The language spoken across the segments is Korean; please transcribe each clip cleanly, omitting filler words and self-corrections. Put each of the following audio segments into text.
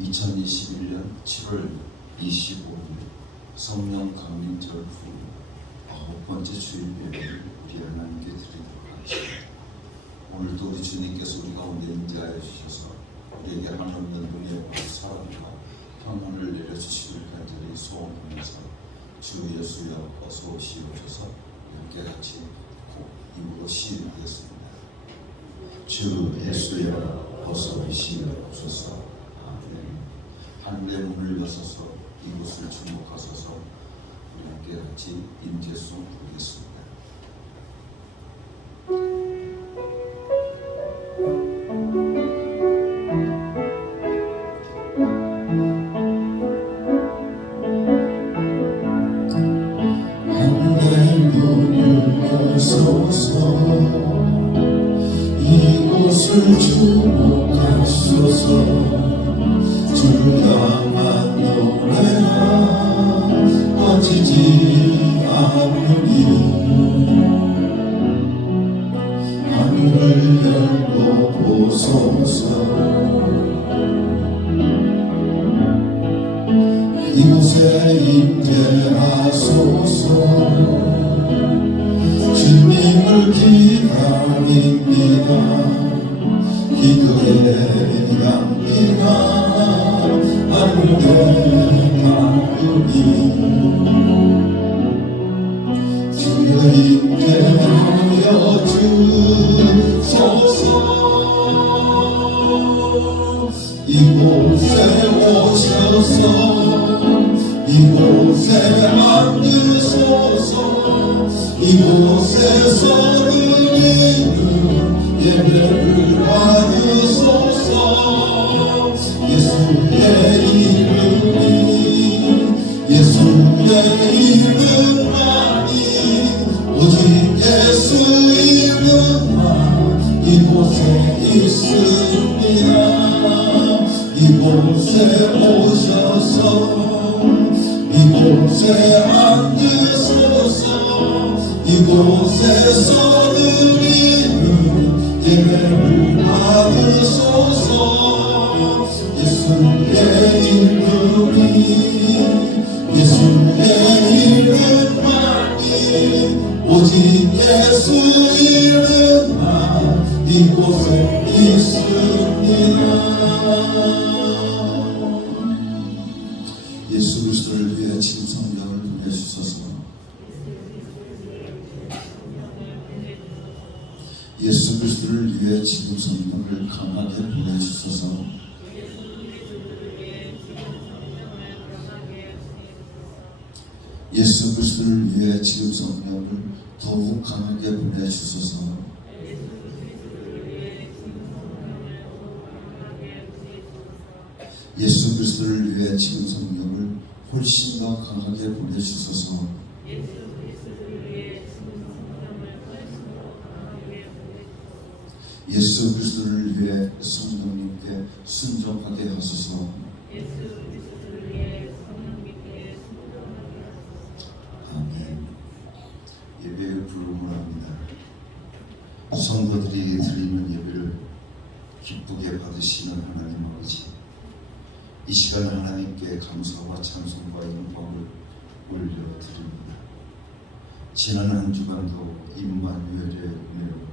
2021년 7월 25일 성령 강림절 후 9번째 주일 예배를 우리 하나님께 드리도록 하겠습니다. 오늘도 우리 주님께서 우리 가운데 임재하여 주셔서 우리에게 한없는 은혜와 사랑과 평안을 내려주시길 간절히 소원하면서 주 예수여 어서 오시옵소서 함께 같이 입으로 시인하겠습니다. 주 예수여 어서 오시옵소서. 아멘. 하늘의 문을 여셔서 이곳을 주목하소서. 우리 함께 같이 임재송 부르겠습니다. 하늘의 문을 여소서 이곳을 주목하소서. 주야만 노래가 꺼지지 않으니 하늘을 열고 보소서. 이곳에 임재하소서. 주님을 기다립니다. 기도의 향기가 하늘에 가르니 주여 임재하여 주소서. 이곳에 오셔서 이곳에 앉으소서. 이곳에서 드리는 예배를 받으소서. 예수의 이름이 예수의 이름만이 오직 예수 이름만 이곳에 있습니다. 이곳에 오셔서 이곳에 앉으소서. 이곳에서 드리는 예배를 받으소서. 예수의 이름이 예수의 이름만이 오직 예수 이름만 이곳에 있습니다. 예수 그리스도를 위해 지금 성령을 보내주소서. 예수 그리스도를 위해 지금 성령을 강하게 보내주소서. 예수 그리스도를 위해 지금 성령을 더욱 강하게 보내주소서. 예수 그리스도를 위해 지금 성령을 훨씬 더 강하게 보내주소서. 예수 그리스도를 위해 성령님께 순종하게 하소서. 아멘. 예배의 부름을 합니다. 성도들이 드리는 예배를 기쁘게 받으시는 하나님 아버지, 이 시간 하나님께 감사와 찬송과 영광을 올려드립니다. 지난 한 주간도 임마누엘의 은혜로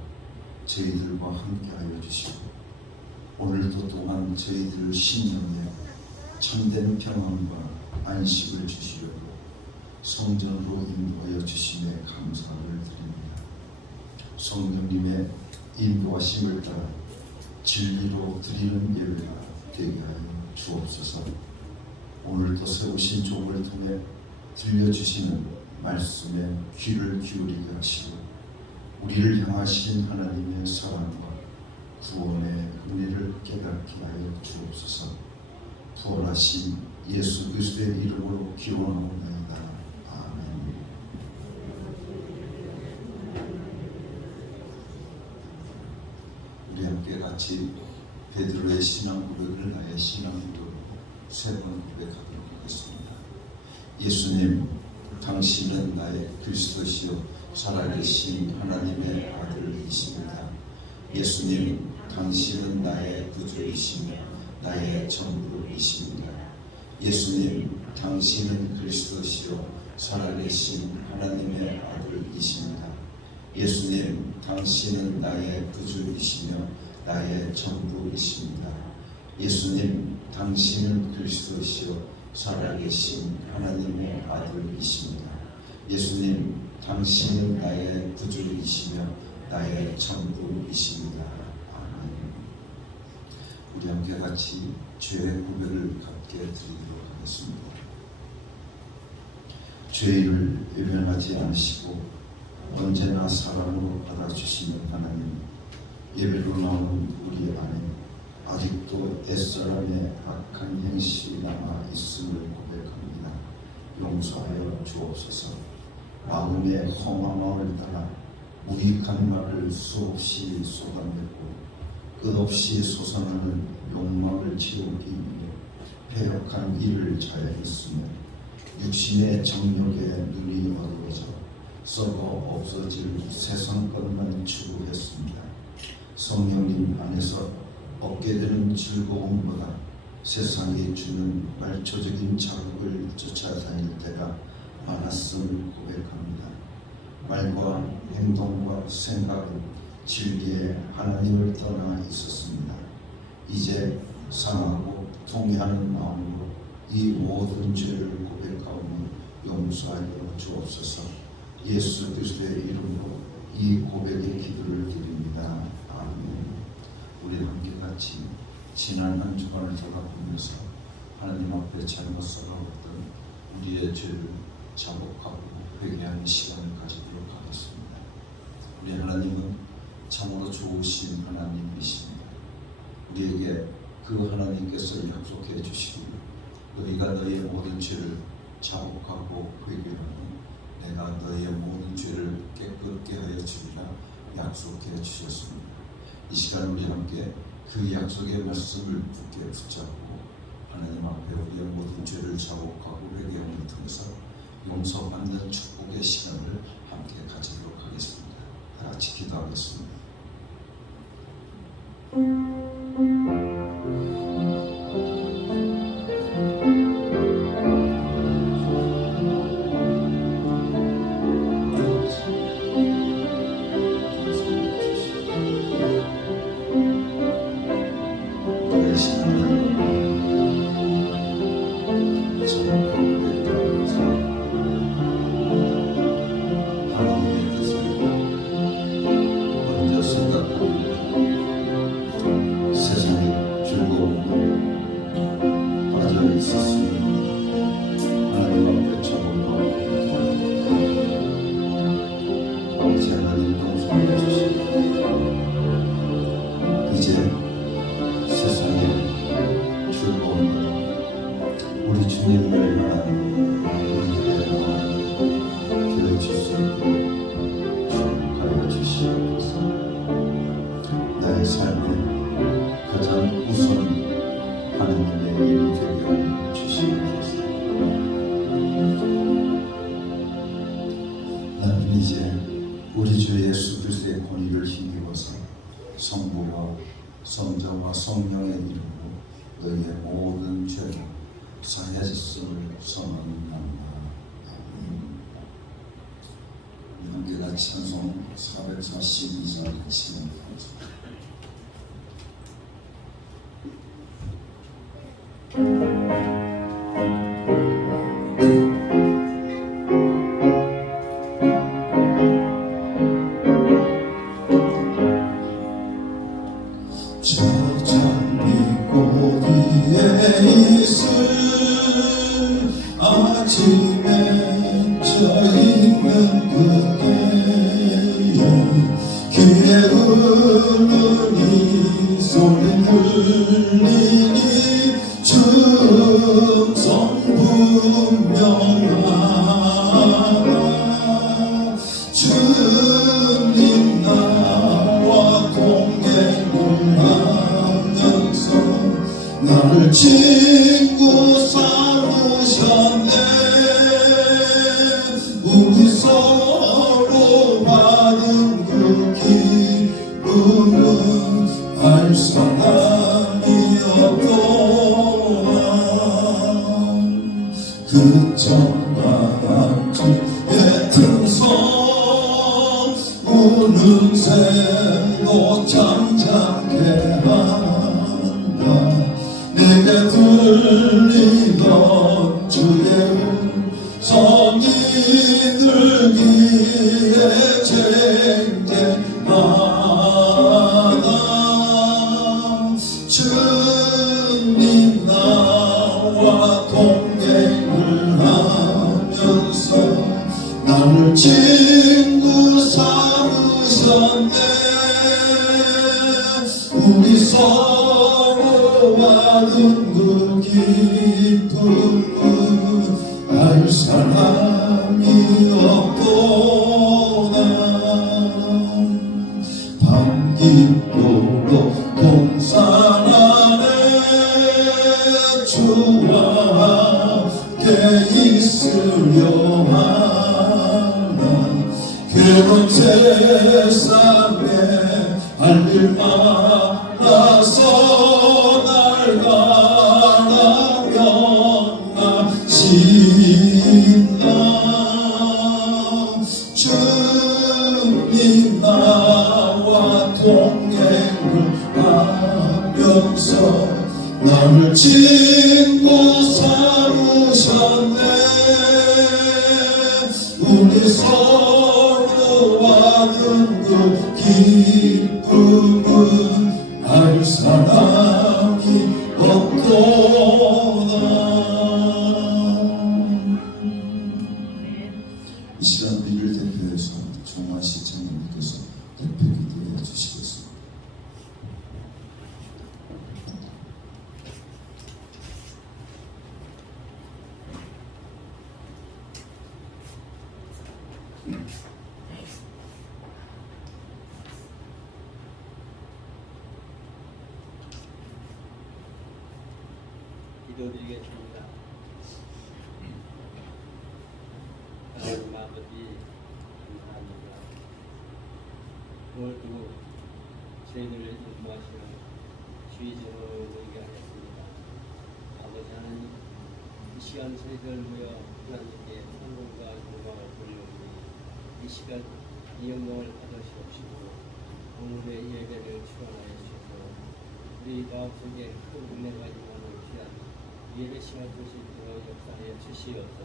저희들과 함께하여 주시고 오늘도 또한 저희들을 신령에 참된 평안과 안식을 주시려고 성전으로 인도하여 주심에 감사를 드립니다. 성령님의 인도하심을 따라 진리로 드리는 예배가 되게 하여 주옵소서. 오늘도 세우신 종을 통해 들려주시는 말씀에 귀를 기울이게 하시고 우리를 향하신 하나님의 사랑과 구원의 은혜를 깨닫게 하여 주옵소서. 부활하신 예수 그리스도의 이름으로 기원하옵나이다. 아멘. 우리 함께 같이 베드로의 신앙 고백을 나의 신앙 고백으로 3번 고백하도록 하겠습니다. 예수님, 당신은 나의 그리스도시요 살아계신 하나님의 아들이십니다. 예수님, 당신은 나의 구주이시며 나의 전부를 전부이십니다. 예수님, 당신은 그리스도시요 살아계신 하나님의 아들이십니다. 예수님, 당신은 나의 구주이시며 나의 전부이십니다. 예수님, 당신은 그리스도시요 살아계신 하나님의 아들이십니다. 예수님, 당신은 나의 구주이시며 나의 전부이십니다. 아멘. 우리 함께 같이 죄의 고백을 갖게 드리도록 하겠습니다. 죄인을 외면하지 않으시고 언제나 사랑으로 받아주시는 하나님, 예배로 나오는 우리 안에 아직도 옛사람의 악한 행실이 남아 있음을 고백합니다. 용서하여 주옵소서. 마음의 허망함을 따라 무익한 말을 수없이 쏟아내고 끝없이 솟아나는 욕망을 채우기 위해 패역한 일을 자행했으며 육신의 정욕에 눈이 어두워져 썩어 없어질 세상 것만 추구했습니다. 성령님 안에서 얻게 되는 즐거움보다 세상이 주는 말초적인 자극을 쫓아다닐 때가 많았음을 고백합니다. 말과 행동과 생각은 질기에 하나님을 떠나 있었습니다. 이제 상하고 통회하는 마음으로 이 모든 죄를 고백하오니 용서하여 주옵소서. 예수 그리스도의 이름으로 이 고백의 기도를 드립니다. 아멘. 우리 함께 같이 지난 한 주간을 돌아보면서 하나님 앞에 잘못 살아왔던 우리의 죄를 자복하고 회개하는 시간을 가지도록 하겠습니다. 우리 하나님은 참으로 좋으신 하나님이십니다. 우리에게 그 하나님께서 약속해 주시기를 너희가 너희의 모든 죄를 자복하고 회개하면 내가 너희의 모든 죄를 깨끗게 하여 주리라 약속해 주셨습니다. 이 시간 우리 함께 그 약속의 말씀을 굳게 붙잡고 하나님 앞에 우리의 모든 죄를 자복하고 회개함을 통해서 용서받는 축복의 시간을 함께 가지도록 하겠습니다. 다 같이 기도하겠습니다. 나의 삶에 가장 우선 하나님의 일이 되게 하여 주시옵소서. 나는 이제 우리 주 예수 그리스도의 권위를 힘입어서 성부와 성자와 성령의 이름으로 너희의 모든 죄를 사하였음을 선언합니다. 함께 같이 찬송 442장 같이 합니다. 아침에 저 있는 그때에 귀에 흐르니 소리 흘리니 충성 분명하다. 주님 나와 동행을 하면서 나를 친구 삼으셨네. 우리 서로 받은 그 기쁨은 알 사람이 없도다. 인정한 주의 등성 우는 샘도 잠잠케 한다 내게 들리던 주의 음성이 들기에 쟁쟁하다 주님 나와 동행을 하면서 나를 친구 삼으셨네 우리 서로 받은 그 기쁨은 알 사람이 없구나 밤길도로 동산 안에 주와 함께 있으려 하나 괴로운 세상에 할 일 많아서 날 바라면 나신다 주님 나와 동행을 하면서 나를 친구 삼으셨네 우리 서로 받은 그 기쁨은 알 사람이 없구나 이 시간 우리를 대표해서 정말 시청자님께서 대표 기도해 주시겠습니다. 기도드리겠습니다. 하나님 아버지 감사합니다. 오늘도 저희들을 인도하시는 주의점을 모이게 하겠습니다. 아버지 하나님 이 시간 저희들 모여 하나님께 성공과 영광을 돌려오니 이 시간 이 영광을 받으시옵시고 오늘의 예배를 축원하여 주셔서 우리 마음속에 큰 은혜가 임하는 귀한 예배 시간 될 수 있도록 역사하여 주시옵소서.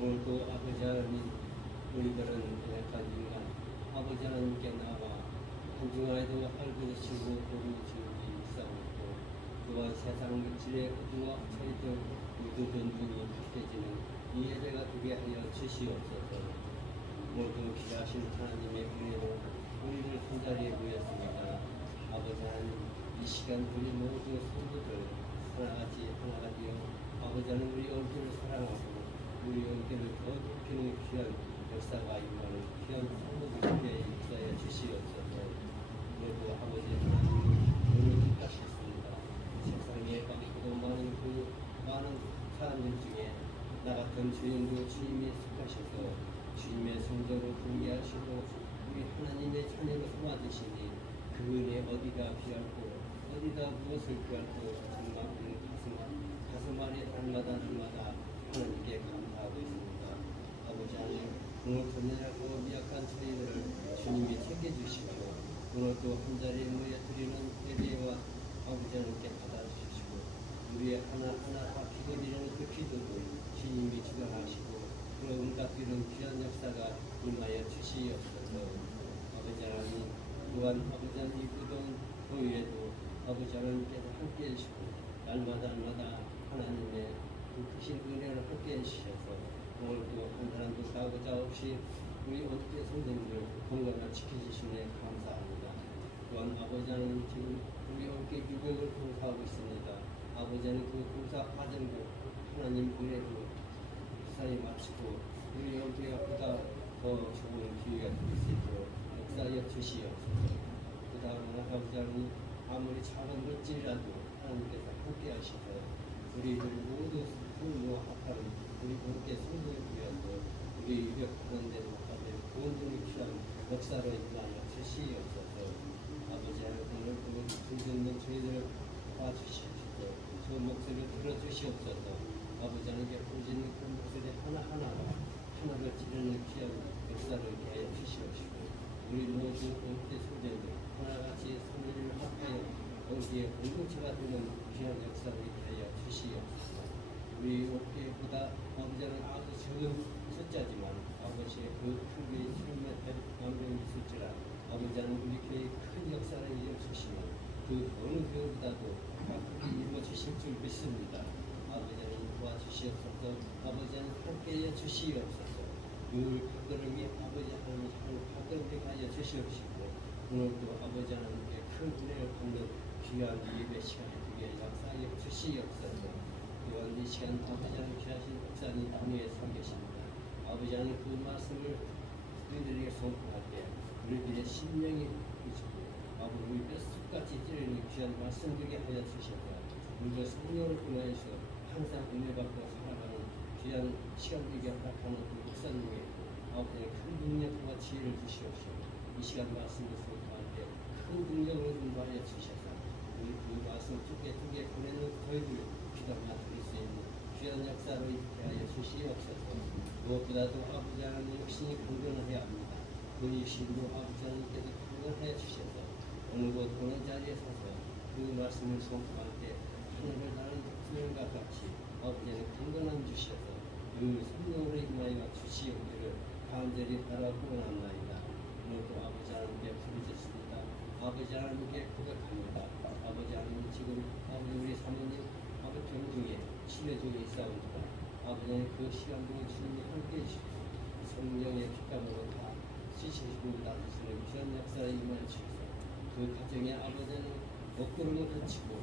오늘도 아버지 하나님 우리들은 여기까지만 아버지 하나님께 나와 한 주간에도 알고 계시고 보고 주님이 싸우고 또한 세상 물질의 어두워 저희들 모두 전중이 깨지는 이 예배가 되게 하여 주시옵소서. 모두 귀하신 하나님의 은혜로 우리를 한 자리에 모였습니다. 아버지 하나님 이 시간 우리 모두 성도들 하나가지요 아버지 하나님 우리 영계를 사랑하고 우리 영계를 더 높이는 귀한 역사가 임하는 귀한 성도들께 역사해 주시옵소서. 모두 아버지 하나님 오늘 기뻐하셨습니다. 세상에 많고 많은 그 많은 사람들 중에 나 같은 주인도 주님이 속하셔서 주님의 성전을 부르게 하시고 우리 하나님의 자녀로 삼아주시니 그 은혜 어디가 비할고 어디다 무엇을 구할고 정말 우리 가슴 안에 날마다 하나님께 감사하고 있습니다. 아버지 하나님 오늘 건연하고 미약한 저희들을 주님이 챙겨주시고 오늘도 한 자리에 모여 드리는 예배와 아버지 하나님께 받아주시고 우리의 하나하나 다 기도드리는 그 기도도 주님이 주관하시고 그 응답되는 귀한 역사가 임하여 주시옵소서. 아버지 하나님 또한 아버지 하나님 이끄던 교회에도 아버지 하나님께서 함께 해주시고 날마다 하나님의 그 크신 은혜를 함께 해주셔서 오늘도 한 사람도 사고자 없이 우리 어떻게 성도님들 건강을 지켜주시네 감사합니다. 또한 아버지 하나님 지금 우리 어깨 유격을 봉사하고 있습니다. 아버지 하나님 그 봉사 과정도 하나님 은혜로 무사히 마치고 우리 어깨가 보다 더 좋은 기회가 될 수 있도록 역사하여 주시옵소서. 그 다음에 아버지 하나님 아무리 작은 것질이라도 하나님께서 함께 하시고 우리들 모두 성도와 합하는 우리 함께 성도에 위하여 우리 유력하는 데로 가는 구원중의 귀한 역사로 임하여 주시옵소서. 아버지 하나님 오늘 그 듣는 저희들을 도와주시옵소서. 저 목소리를 들어주시옵소서. 아버지 하나님께 부르짖는 그 목소리 하나하나가 하나를 찌르는 귀한 역사를 있게 하여 주시옵시고 우리 모든 엉뚱 소재들 하나같이 손을 합하여 거기에 공동체가 되는 귀한 역사를 있게 하여 주시옵소서. 우리 교회보다 아버지 하나님 아주 적은 숫자지만 아버지의 그 크게 7만 명이 있을지라 아버지 하나님 우리 교회에 큰 역사를 이어주시면 그 어느 교회보다도 크게 이루어주실 줄 믿습니다. 아버지 하나님 도와주시옵소서. 아버지 하나님 함께해 주시옵소서. 늘 발걸음이 아버지 하나님 발걸음이 하여 주시옵시고 오늘도 아버지 하나님께 큰 은혜를 받는 귀한 예배 시간에 되게 역사하여 주시옵소서. 또한 이 시간 아버지 하나님 귀하신 목사님 은혜에 서 계십니다. 아버지 하나님 그 말씀을 우리들에게 선포할 때 우리들의 심령이 부시고 아버지 우리 뼛속같이 찌르는 귀한 말씀 되게 하여 주셔서 우리가 성령을 통하여서 항상 은혜 받고 살아가는 귀한 시간 되게 허락하는 그 목사님에게 아버지의 큰 능력과 지혜를 주시옵시고 이 시간 말씀을 선포할 때 큰 능력으로 인도하여 주셔서 우리 그 말씀 두개 보내는 저희들 귀담아 드릴 수 있는 귀한 역사로 있게 하여 주시옵소서. 무엇보다도 아버지 하나님 육신이 건강해야 합니다. 그 육신도 아버지 하나님께서 건강하여 주셔서 어느 곳 어느 자리에 서서 그 말씀을 선포할 때 하늘을 나는 구름과 같이 아버지는 건강함 주셔서 그 성령으로 임하여 주시옵기를 간절히 바라고나옵나이다. 오늘도 아버지 하나님께 부르짖습니다. 아버지 하나님께 고백합니다. 아버지 하나님 지금 아버지 우리 사모님 아버지 병중에 치료 중에 있사옵니다. 아버지 그 시간 동안 주님이 함께해 주시고 성령의 핏감으로 다 씻으시고 닦으시는 귀한 역사를 임하여 주셔서 그 가정에 아버지는 먹구름을 그치고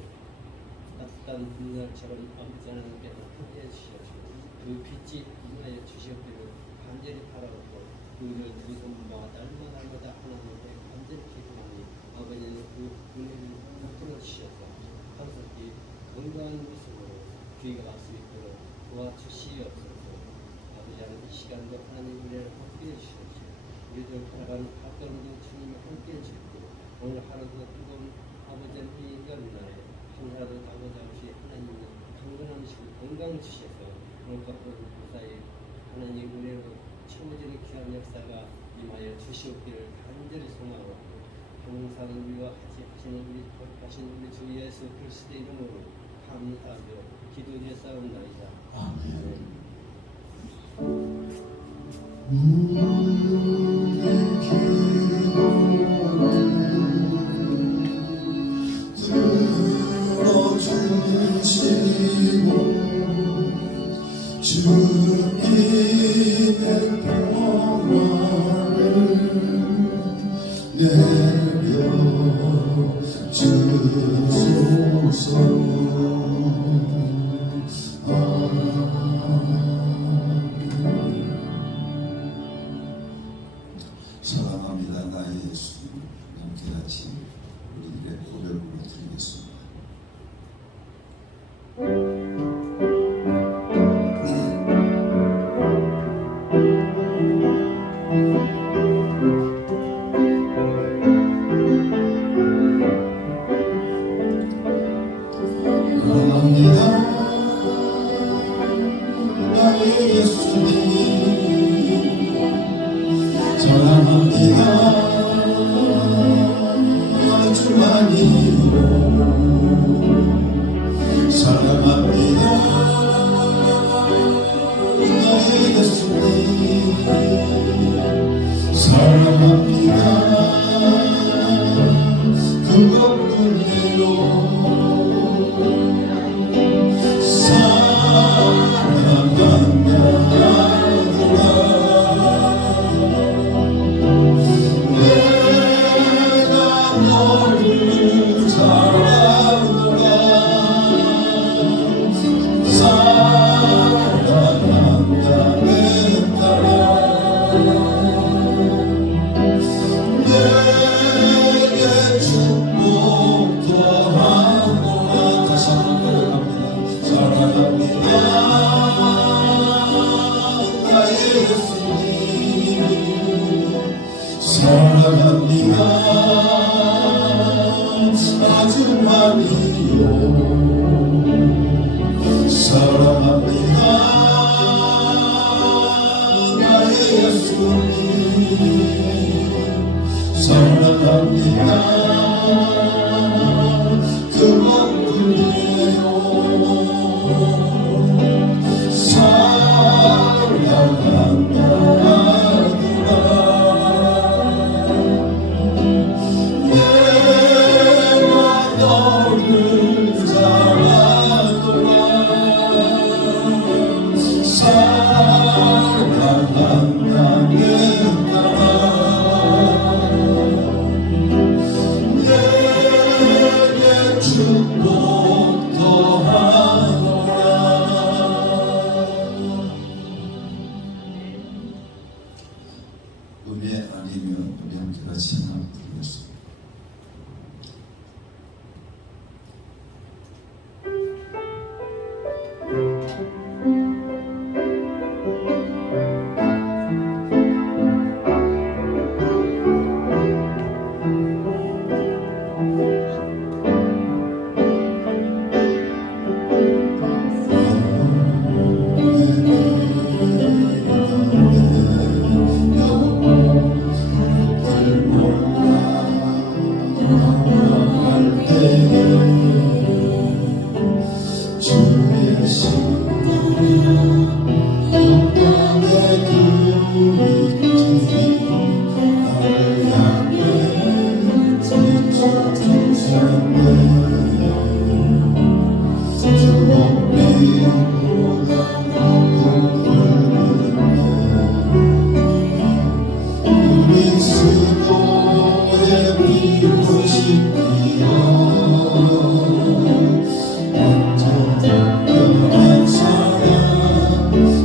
따뜻한 봄날처럼 아버지 하나님께서 함께해 주시옵시고 그 빛이 임하여 주시옵기를 간절히 바라고 그를 두 손과 날마다 하나님께 간절히 기도하니 아버지는 그 은혜를 베풀어 주셔서 항상 건강한 모습으로 귀가 갈 수 있도록 도와주시옵소서. 아버지 하나님 이 시간도 하나님 은혜를 함께해 주시옵시고 우리들 살아가는 발걸음도 주님이 함께해 주시고 오늘 하루도 뜨거운 아버지 하나님 이 인간날에 하루라도 아버지 없이 하나님은 강건함이시고 건강을 주셔서 오늘과 오늘 무사히 하나님 은혜로 채워지는 귀한 역사가 임하여 주시옵기를 간절히 소망하고 항상 우리와 같이 하시는 우리 거룩하신 우리 주 예수 그리스도의 이름으로 감사하며 기도드렸사옵나이다. 아멘. 들어주시고 주님의 평화를 내려주소서. 사랑합니다 나의 예수. 함께 같이 우리들의 고백으로 드리겠습니다. 사랑합니다 나의 예수님. 사랑합니다 아주 많이요. 사랑합니다 나의 예수님. 사랑합니다 그것뿐이요. 사랑합니다 아주 많이요. 사랑합니다 사랑합니다. 그것뿐이에요. 사랑한다 아들아. 내가 너를 사랑하노라. 사랑한다 내 나라. 내게 축복 더하노라. 은혜 아니면 우리 함께 같이 하나 부르겠습니다. 주의 신나는 영광의 그 빛이 나를 향해 비춰주셨네. 주먹비보다 우리 수도의 빛이 피어 완전한 사랑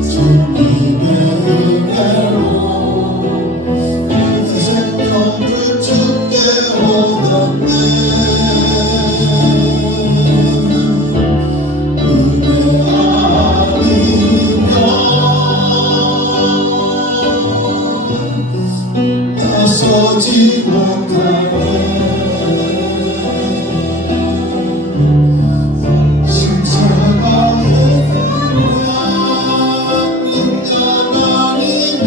주님의 은혜로 그 생명을 주께 얻었네. 은혜 아니면 나서지 못하네. 십자가 능력 아니면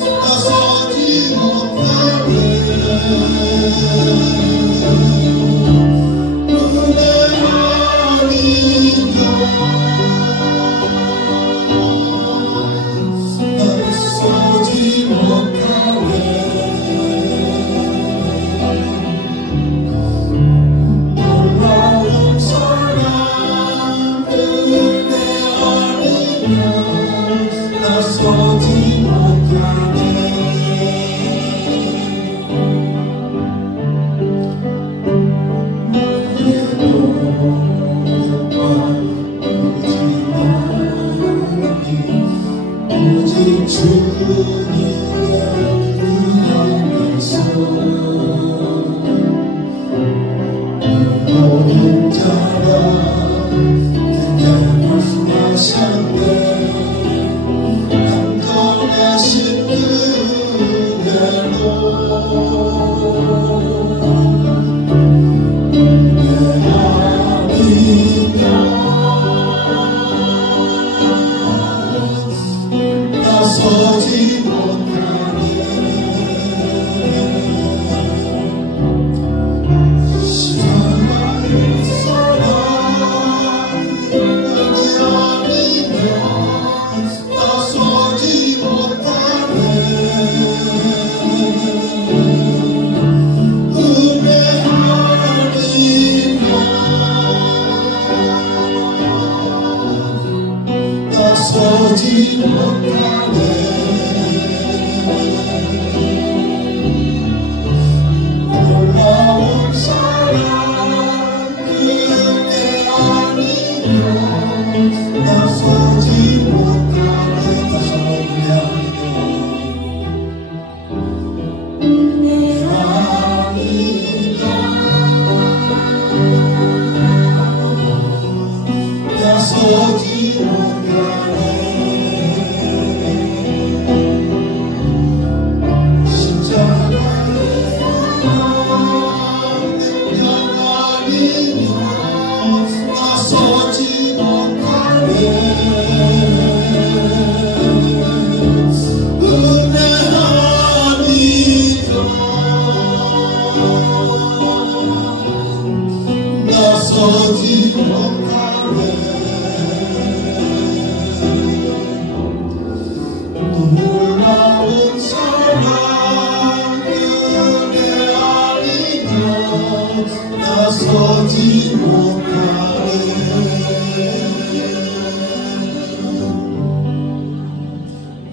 나서지 못하네. 은혜 아니면 나서지 못하네. 놀라운 사랑 은혜 아니면 나서지 못하네. 나의 노력과 오직 주님의 은혜에서 모든 자가 내게 말씀하셨네. 강건하신 은혜로 은혜 아니면 나서지 못하네. 사랑의 사랑 은혜 아니면 나서지 못하네. 은혜 아니면 나서지 못하네. 놀라운 사랑 은혜 아니면 나서지 못하네. 다시 은혜 아니면 나서지 못하네. 십자가의 능력 아니면 나서지 못하네. 은혜 아니면 놀라운 사랑 그대 아니면 나서지 못하네.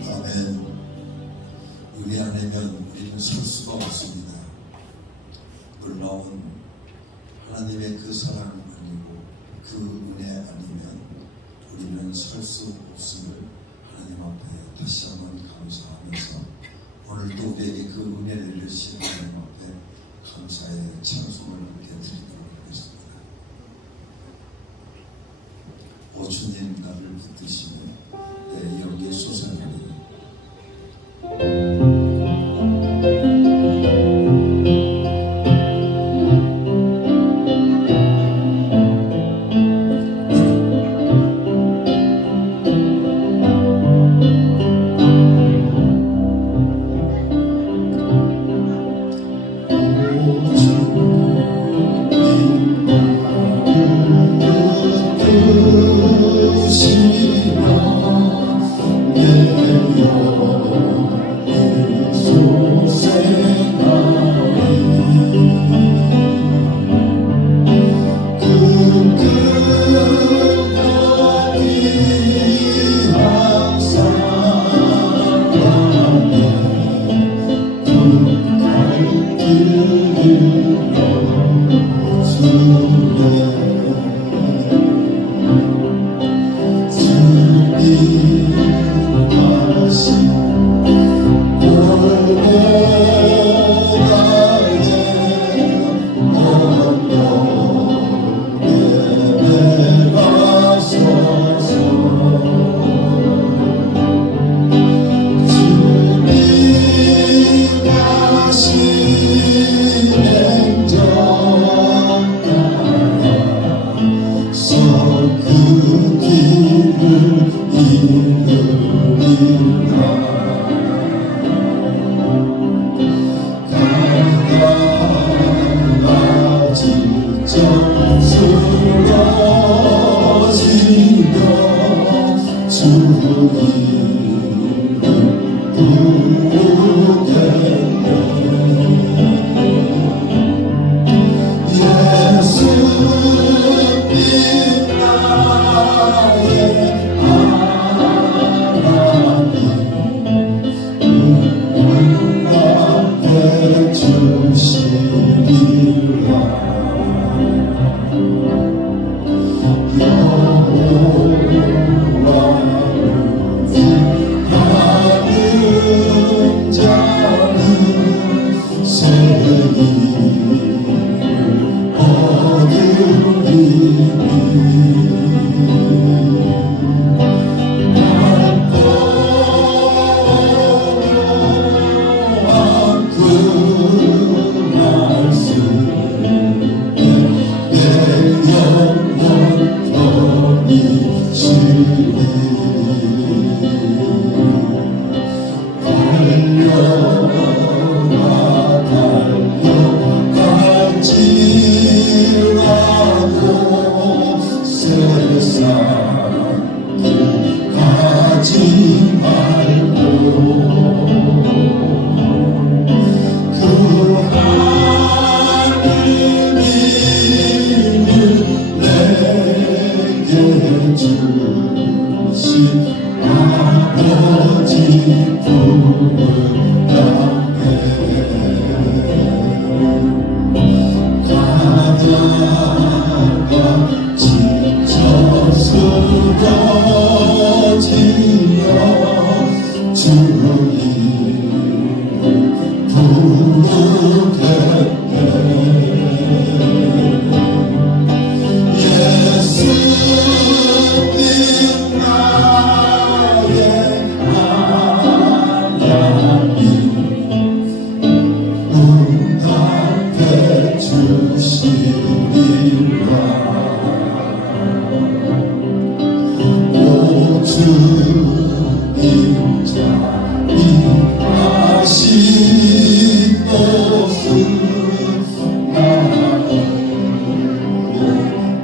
아멘. 은혜 아니면 우리는 설 수가 없습니다. 놀라운 하나님의 그 사랑 아니고 그 은혜 아니면 우리는 설 수 없음을 하나님 앞에 다시 한번 감사하면서 오늘도 우리에게 그 은혜를 주신 하나님 앞에 감사의 찬송을 함께 드리도록 하겠습니다. 오 주님 나를 붙드시며 내 영계 솟아나니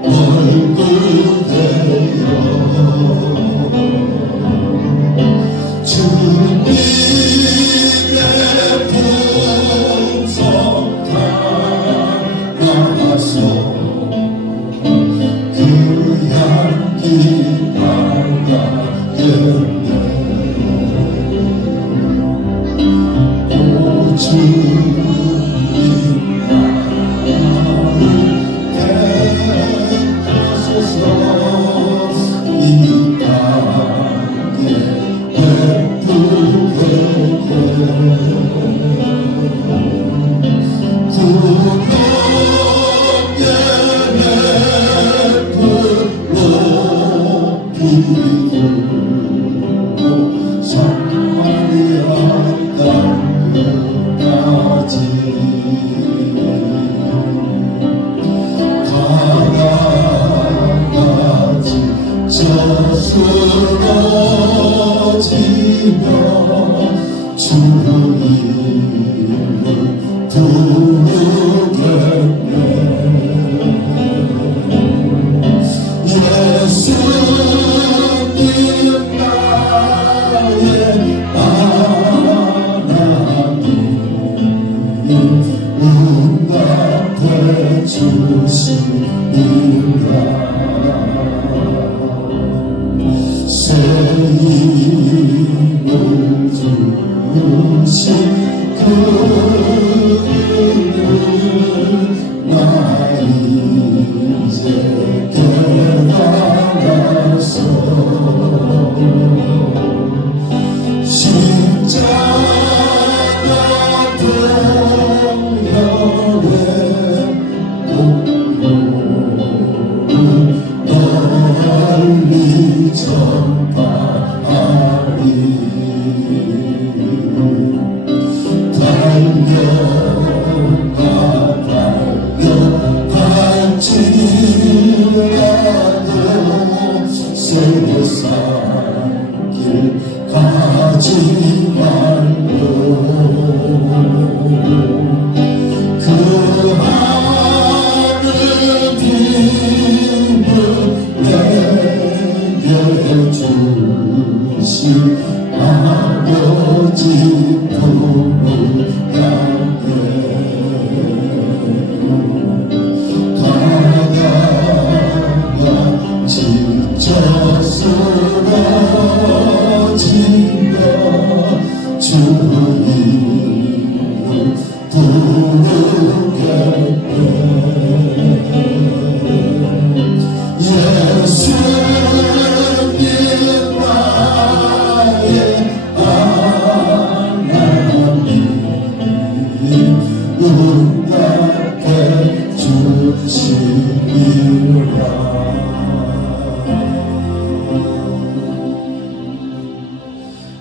얼굴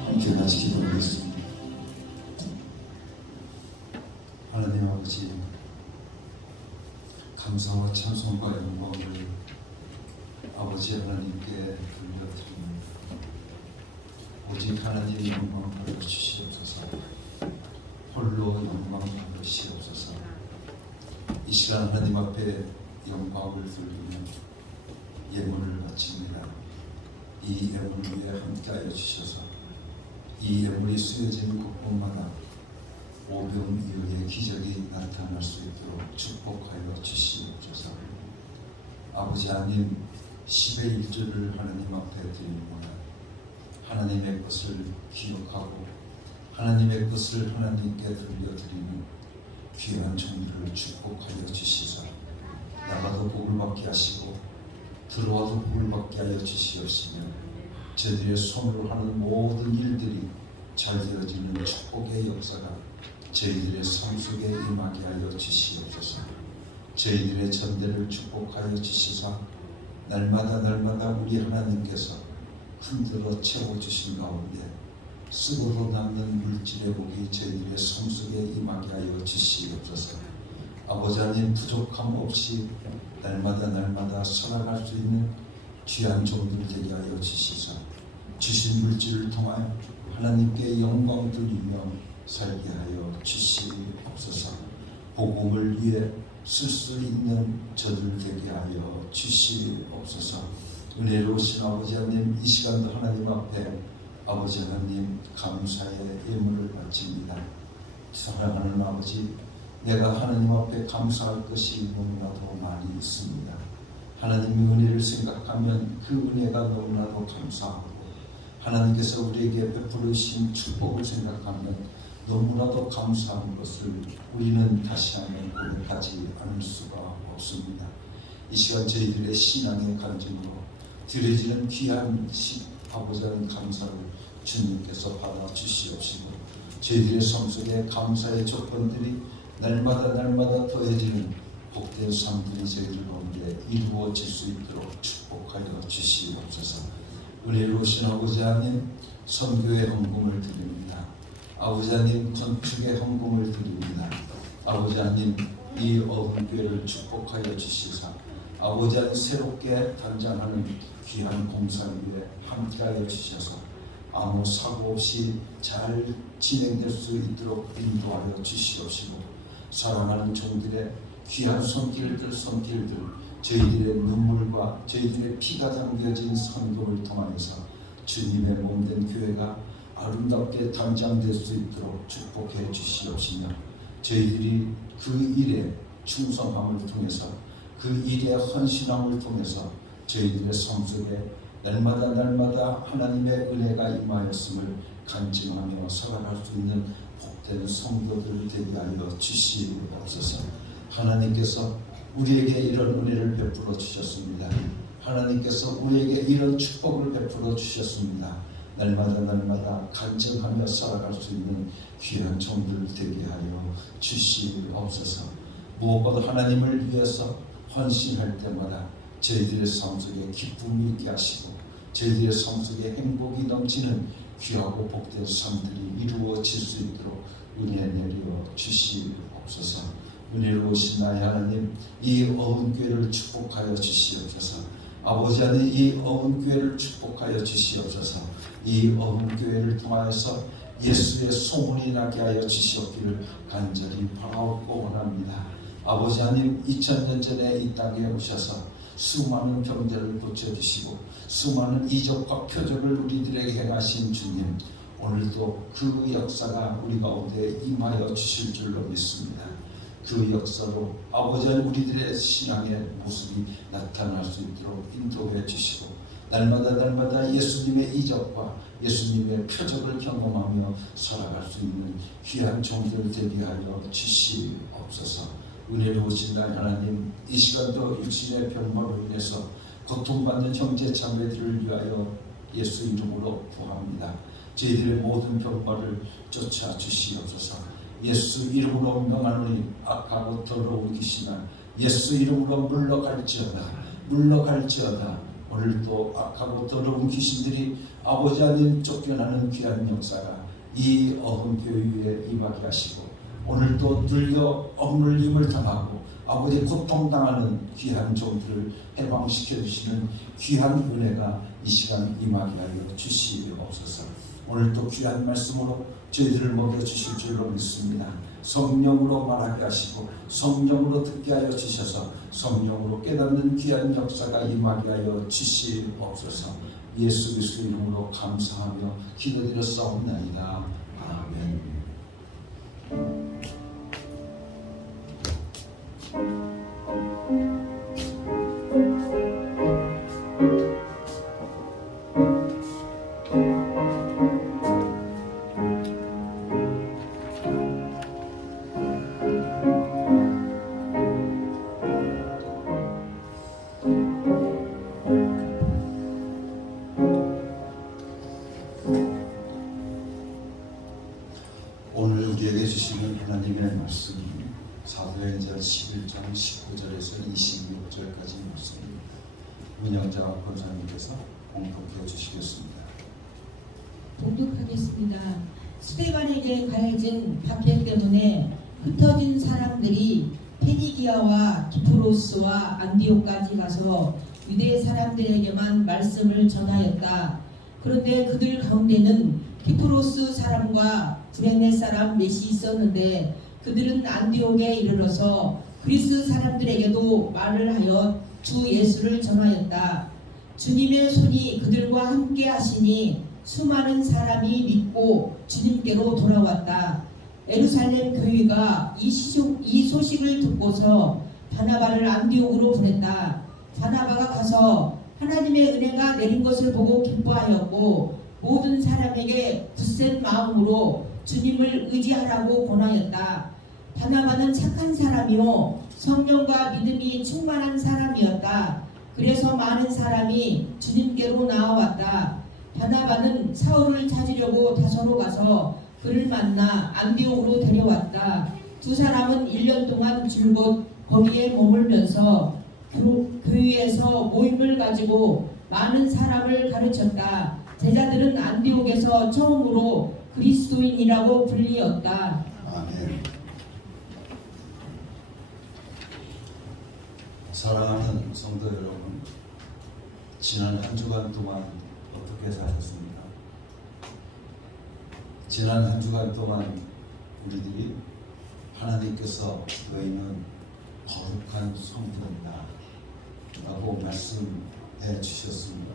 함께 같이 기도하겠습니다. 하나님 아버지, 감사와 찬송과 영광을 아버지 하나님께 돌려드립니다. 오직 하나님 영광 받아 주시옵소서. 홀로 영광 받아 주시옵소서. 이 시간 하나님 앞에 영광을 돌리며 예물을 바칩니다. 이 예물을 위해 함께하여 주셔서 이 예물이 쓰여지는 곳곳마다 오병이어의 기적이 나타날 수 있도록 축복하여 주시옵소서. 아버지 하나님, 10의 1조를 하나님 앞에 드립니다. 하나님의 것을 기억하고 하나님의 것을 하나님께 돌려드리는 귀한 종들을 축복하여 주시사 나가도 복을 받게 하시고 들어와도 복을 받게 하여 주시옵시며 저희들의 손으로 하는 모든 일들이 잘 되어지는 축복의 역사가 저희들의 삶 속에 임하게 하여 주시옵소서. 저희들의 전대를 축복하여 주시사 날마다 우리 하나님께서 흔들어 채워주신 가운데 쓰고도 남는 물질의 복이 저희들의 삶 속에 임하게 하여 주시옵소서. 아버지 하나님, 부족함 없이 날마다 살아갈 수 있는 귀한 종들 되게 하여 주시사 주신 물질을 통하여 하나님께 영광 돌리며 살게 하여 주시옵소서. 복음을 위해 쓸 수 있는 저들 되게 하여 주시옵소서. 은혜로우신 아버지 하나님, 이 시간도 하나님 앞에 아버지 하나님 감사의 예물을 바칩니다. 사랑하는 아버지, 내가 하나님 앞에 감사할 것이 너무나도 많이 있습니다. 하나님의 은혜를 생각하면 그 은혜가 너무나도 감사하고 하나님께서 우리에게 베풀어 주신 축복을 생각하면 너무나도 감사한 것을 우리는 다시 한번 고백하지 않을 수가 없습니다. 이 시간 저희들의 신앙의 간증으로 드려지는 귀한 아버지 하나님 감사를 주님께서 받아주시옵시고 저희들의 삶 속에 감사의 조건들이 날마다 더해지는 복된 삶들이 저희들 가운데 이루어질 수 있도록 축복하여 주시옵소서. 은혜로우신 아버지 하나님, 선교의 헌금을 드립니다. 아버지 하나님, 건축의 헌금을 드립니다. 아버지 하나님, 이 어흥교회를 축복하여 주시사 아버지 하나님, 새롭게 단장하는 귀한 공사를 위해 함께하여 주셔서 아무 사고 없이 잘 진행될 수 있도록 인도하여 주시옵시고 사랑하는 종들의 귀한 손길들 저희들의 눈물과 저희들의 피가 담겨진 헌금을 통하여서 주님의 몸된 교회가 아름답게 단장될 수 있도록 축복해 주시옵시며 저희들이 그 일에 충성함을 통해서 그 일에 헌신함을 통해서 저희들의 삶 속에 날마다 하나님의 은혜가 임하였음을 간증하며 살아갈 수 있는 복된 성도들 되게 하여 주시옵소서. 하나님께서 우리에게 이런 은혜를 베풀어 주셨습니다. 하나님께서 우리에게 이런 축복을 베풀어 주셨습니다. 날마다 간증하며 살아갈 수 있는 귀한 종들 되게 하여 주시옵소서. 무엇보다 하나님을 위해서 헌신할 때마다 저희들의 삶 속에 기쁨이 있게 하시고 저희들의 삶 속에 행복이 넘치는 귀하고 복된 삶들이 이루어질 수 있도록 은혜 내려 주시옵소서. 은혜로우신 나의 하나님, 이 어흥교회를 축복하여 주시옵소서. 아버지 하나님, 이 어흥교회를 축복하여 주시옵소서. 이 어흥교회를 통하여서 예수의 소문이 나게 하여 주시옵기를 간절히 바라옵고 원합니다. 아버지 하나님, 2000년 전에 이 땅에 오셔서 수많은 병자를 고쳐주시고 수많은 이적과 표적을 우리들에게 행하신 주님, 오늘도 그 역사가 우리 가운데 임하여 주실 줄로 믿습니다. 그 역사로 아버지 하나님, 우리들의 신앙의 모습이 나타날 수 있도록 인도해 주시고 날마다 예수님의 이적과 예수님의 표적을 경험하며 살아갈 수 있는 귀한 종들 되게 하여 주시옵소서. 은혜로우신 하나님, 이 시간도 육신의 병마로 인해서 고통받는 형제 자매들을 위하여 예수 이름으로 구합니다. 저희들의 모든 병마를 쫓아 주시옵소서. 예수 이름으로 명하노니 악하고 더러운 귀신아 예수 이름으로 물러갈지어다. 오늘도 악하고 더러운 귀신들이 아버지 하나님 쫓겨나는 귀한 역사가 이 어흥교회에 임하게 하시고 오늘도 들려 억눌림을 당하고 아버지 고통당하는 귀한 종들을 해방시켜 주시는 귀한 은혜가 이 시간 임하게 하여 주시옵소서. 오늘도 귀한 말씀으로 저희들을 먹여주실 줄로 믿습니다. 성령으로 말하게 하시고 성령으로 듣게 하여 주셔서 성령으로 깨닫는 귀한 역사가 임하게 하여 주시옵소서. 예수 그리스도 이름으로 감사하며 기도드렸사옵나이다. 아멘. 오늘 우리에게 주시는 하나님의 말씀 사도행전 11장 19절에서 26절까지 말씀입니다. 문영자 권사님께서 공독해 주시겠습니다. 봉독하겠습니다. 스데반에게 가해진 박해 때문에 흩어진 사람들이 페니기아와 기프로스와 안디옥까지 가서 유대 사람들에게만 말씀을 전하였다. 그런데 그들 가운데는 기프로스 사람과 구레네 사람 넷이 있었는데 그들은 안디옥에 이르러서 그리스 사람들에게도 말을 하여 주 예수를 전하였다. 주님의 손이 그들과 함께 하시니 수많은 사람이 믿고 주님께로 돌아왔다. 예루살렘 교회가 이 소식을 듣고서 바나바를 안디옥으로 보냈다. 바나바가 가서 하나님의 은혜가 내린 것을 보고 기뻐하였고 모든 사람에게 굳센 마음으로 주님을 의지하라고 권하였다. 바나바는 착한 사람이요 성령과 믿음이 충만한 사람이었다. 그래서 많은 사람이 주님께로 나아왔다. 바나바는 사울을 찾으려고 다소로 가서 그를 만나 안디옥으로 데려왔다. 두 사람은 1년 동안 줄곧 거기에 머물면서 교회에서 모임을 가지고 많은 사람을 가르쳤다. 제자들은 안디옥에서 처음으로 그리스도인이라고 불리었다. 아멘. 사랑하는 성도 여러분, 지난 한 주간 동안 어떻게 사셨습니까? 지난 한 주간 동안 우리들이 하나님께서 너희는 거룩한 성도이다 라고 말씀해 주셨습니다.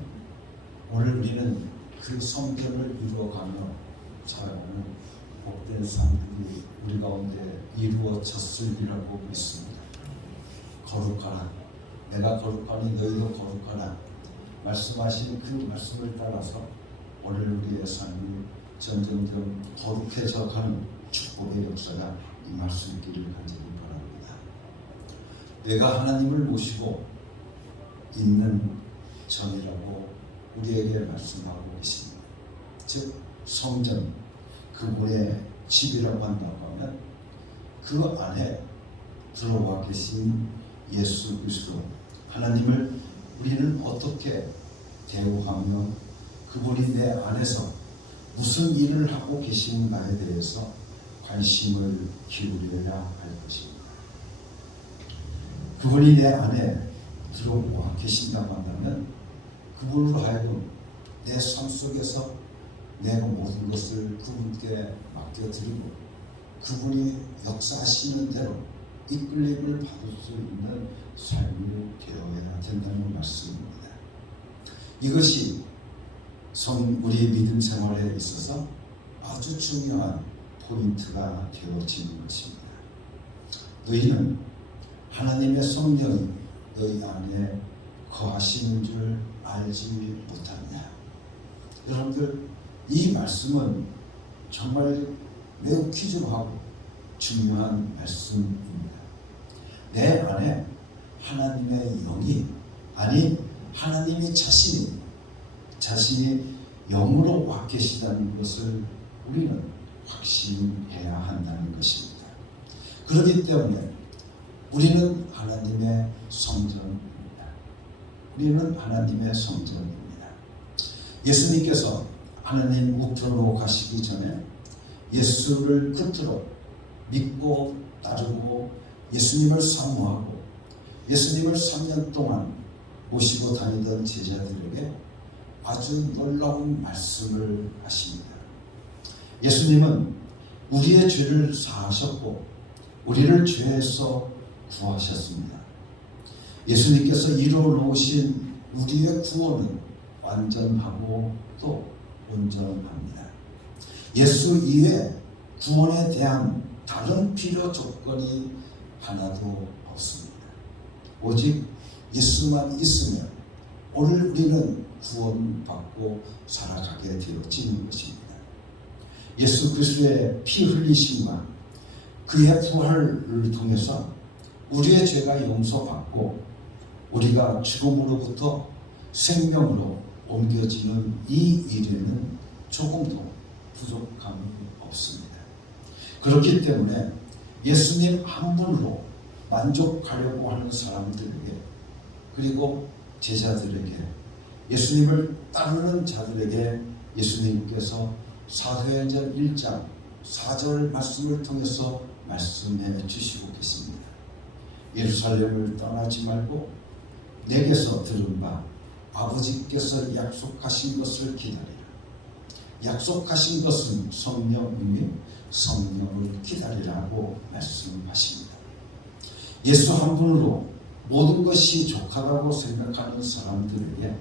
오늘 우리는 그 성전을 이루어가며 살아가는 복된 삶들이 우리 가운데 이루어졌으리라고 믿습니다. 거룩하라, 내가 거룩하니 너희도 거룩하라 말씀하신 그 말씀을 따라서 오늘 우리의 삶이 점점점 거룩해져 가는 축복의 역사가 임할 수 있기를 간절히 바랍니다. 내가 하나님을 모시고 있는 전이라고 우리에게 말씀하고 계십니다. 즉 성전, 그분의 집이라고 한다고 하면 그 안에 들어와 계신 예수 그리스도 하나님을 우리는 어떻게 대우하며 그분이 내 안에서 무슨 일을 하고 계시는가에 대해서 관심을 기울여야 할 것입니다. 그분이 내 안에 들어와 계신다고 한다면 그분으로 하여금 내 삶 속에서 내가 모든 것을 그분께 맡겨드리고 그분이 역사하시는 대로 이끌림을 받을 수 있는 삶이 되어야 된다는 말씀입니다. 이것이 우리의 믿음 생활에 있어서 아주 중요한 포인트가 되어지는 것입니다. 너희는 하나님의 성령이 너희 안에 거하시는 줄 알지 못하느냐. 여러분들, 이 말씀은 정말 매우 귀중하고 중요한 말씀입니다. 내 안에 하나님의 영이, 아니 하나님이 자신이 영으로 와 계시다는 것을 우리는 확신해야 한다는 것입니다. 그렇기 때문에 우리는 하나님의 성전입니다. 우리는 하나님의 성전입니다. 예수님께서 하나님 우편으로 가시기 전에 예수를 끝으로 믿고 따르고 예수님을 사모하고 예수님을 3년 동안 모시고 다니던 제자들에게 아주 놀라운 말씀을 하십니다. 예수님은 우리의 죄를 사하셨고 우리를 죄에서 구하셨습니다. 예수님께서 이루어 놓으신 우리의 구원은 완전하고 또 온전합니다. 예수 이외에 구원에 대한 다른 필요 조건이 하나도 없습니다. 오직 예수만 있으면 오늘 우리는 구원받고 살아가게 되어지는 것입니다. 예수 그리스도의 피 흘리심과 그의 부활을 통해서 우리의 죄가 용서받고 우리가 죽음으로부터 생명으로 옮겨지는 이 일에는 조금도 부족함이 없습니다. 그렇기 때문에 예수님 한 분으로 만족하려고 하는 사람들에게 그리고 제자들에게 예수님을 따르는 자들에게 예수님께서 사도행전 1장 4절 말씀을 통해서 말씀해 주시고 계십니다. 예루살렘을 떠나지 말고 내게서 들은 바 아버지께서 약속하신 것을 기다리라. 약속하신 것은 성령이니 성령을 기다리라고 말씀하십니다. 예수 한 분으로 모든 것이 족하다고 생각하는 사람들에게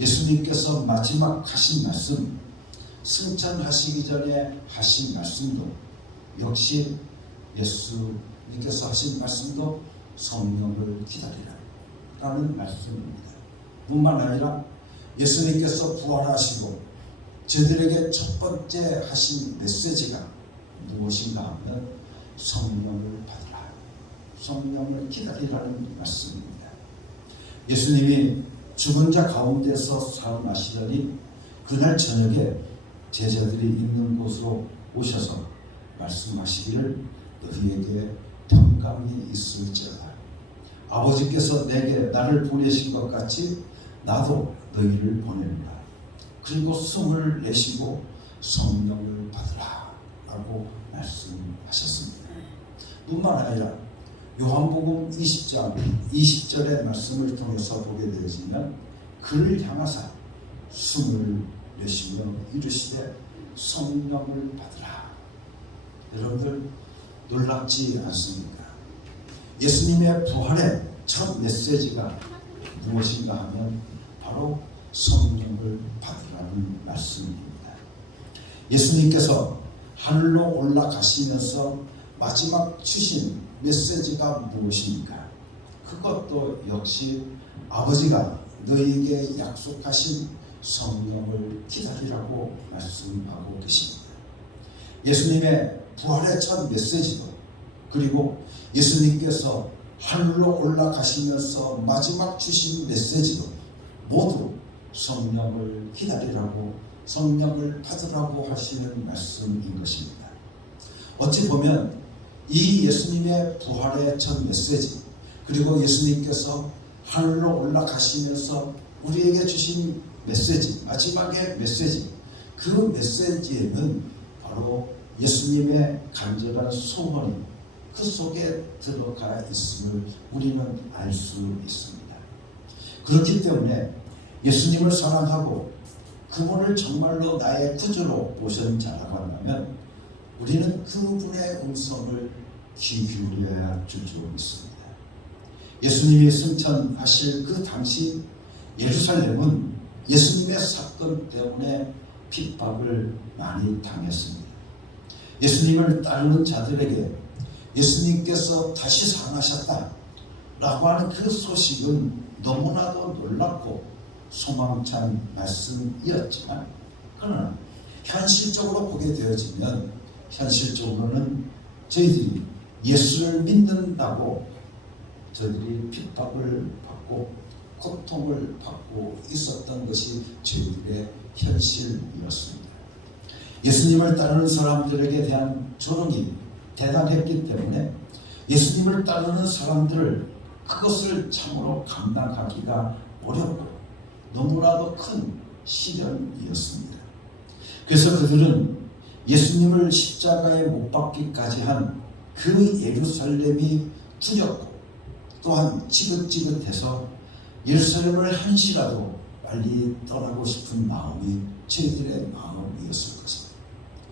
예수님께서 마지막 하신 말씀, 승천하시기 전에 하신 말씀도 역시 예수님께서 하신 말씀도 성령을 기다리라 라는 말씀입니다. 뿐만 아니라 예수님께서 부활하시고 저들에게 첫 번째 하신 메시지가 무엇인가 하면 성령을 받으라, 성령을 기다리라는 말씀입니다. 예수님이 죽은 자 가운데서 사음하시더니 그날 저녁에 제자들이 있는 곳으로 오셔서 말씀하시기를 너희에게 평강이 있을지어다. 아버지께서 내게 나를 보내신 것 같이 나도 너희를 보낸다. 그리고 숨을 내쉬고 성령을 받으라 라고 말씀하셨습니다. 뿐만 아니라 요한복음 20장 20절의 말씀을 통해서 보게 되어지면 그를 향하사 숨을 내쉬며 이르시되 성령을 받으라. 여러분들 놀랍지 않습니까? 예수님의 부활의 첫 메시지가 무엇인가 하면 바로 성령을 받으라는 말씀입니다. 예수님께서 하늘로 올라가시면서 마지막 주신 메시지가 무엇입니까? 그것도 역시 아버지가 너희에게 약속하신 성령을 기다리라고 말씀하고 계십니다. 예수님의 부활의 첫 메시지도, 그리고 예수님께서 하늘로 올라가시면서 마지막 주신 메시지도 모두 성령을 기다리라고, 성령을 받으라고 하시는 말씀인 것입니다. 어찌 보면 이 예수님의 부활의 첫 메시지, 그리고 예수님께서 하늘로 올라가시면서 우리에게 주신 메시지, 마지막의 메시지, 그 메시지에는 바로 예수님의 간절한 소원이 그 속에 들어가 있음을 우리는 알 수 있습니다. 그렇기 때문에 예수님을 사랑하고 그분을 정말로 나의 구주로 모신 자라고 한다면 우리는 그분의 음성을 귀 기울여야 줄 줄 믿습니다. 예수님이 승천하실 그 당시 예루살렘은 예수님의 사건 때문에 핍박을 많이 당했습니다. 예수님을 따르는 자들에게 예수님께서 다시 살아나셨다 라고 하는 그 소식은 너무나도 놀랍고 소망찬 말씀이었지만, 그러나 현실적으로 보게 되어지면 현실적으로는 저희들이 예수를 믿는다고 저희들이 핍박을 받고 고통을 받고 있었던 것이 저희들의 현실이었습니다. 예수님을 따르는 사람들에게 대한 조롱이 대단했기 때문에 예수님을 따르는 사람들을 그것을 참으로 감당하기가 어렵고 너무나도 큰 시련이었습니다. 그래서 그들은 예수님을 십자가에 못 박기까지 한 그 예루살렘이 두렵고 또한 지긋지긋해서 예루살렘을 한시라도 빨리 떠나고 싶은 마음이 저희들의 마음이었을 것입니다.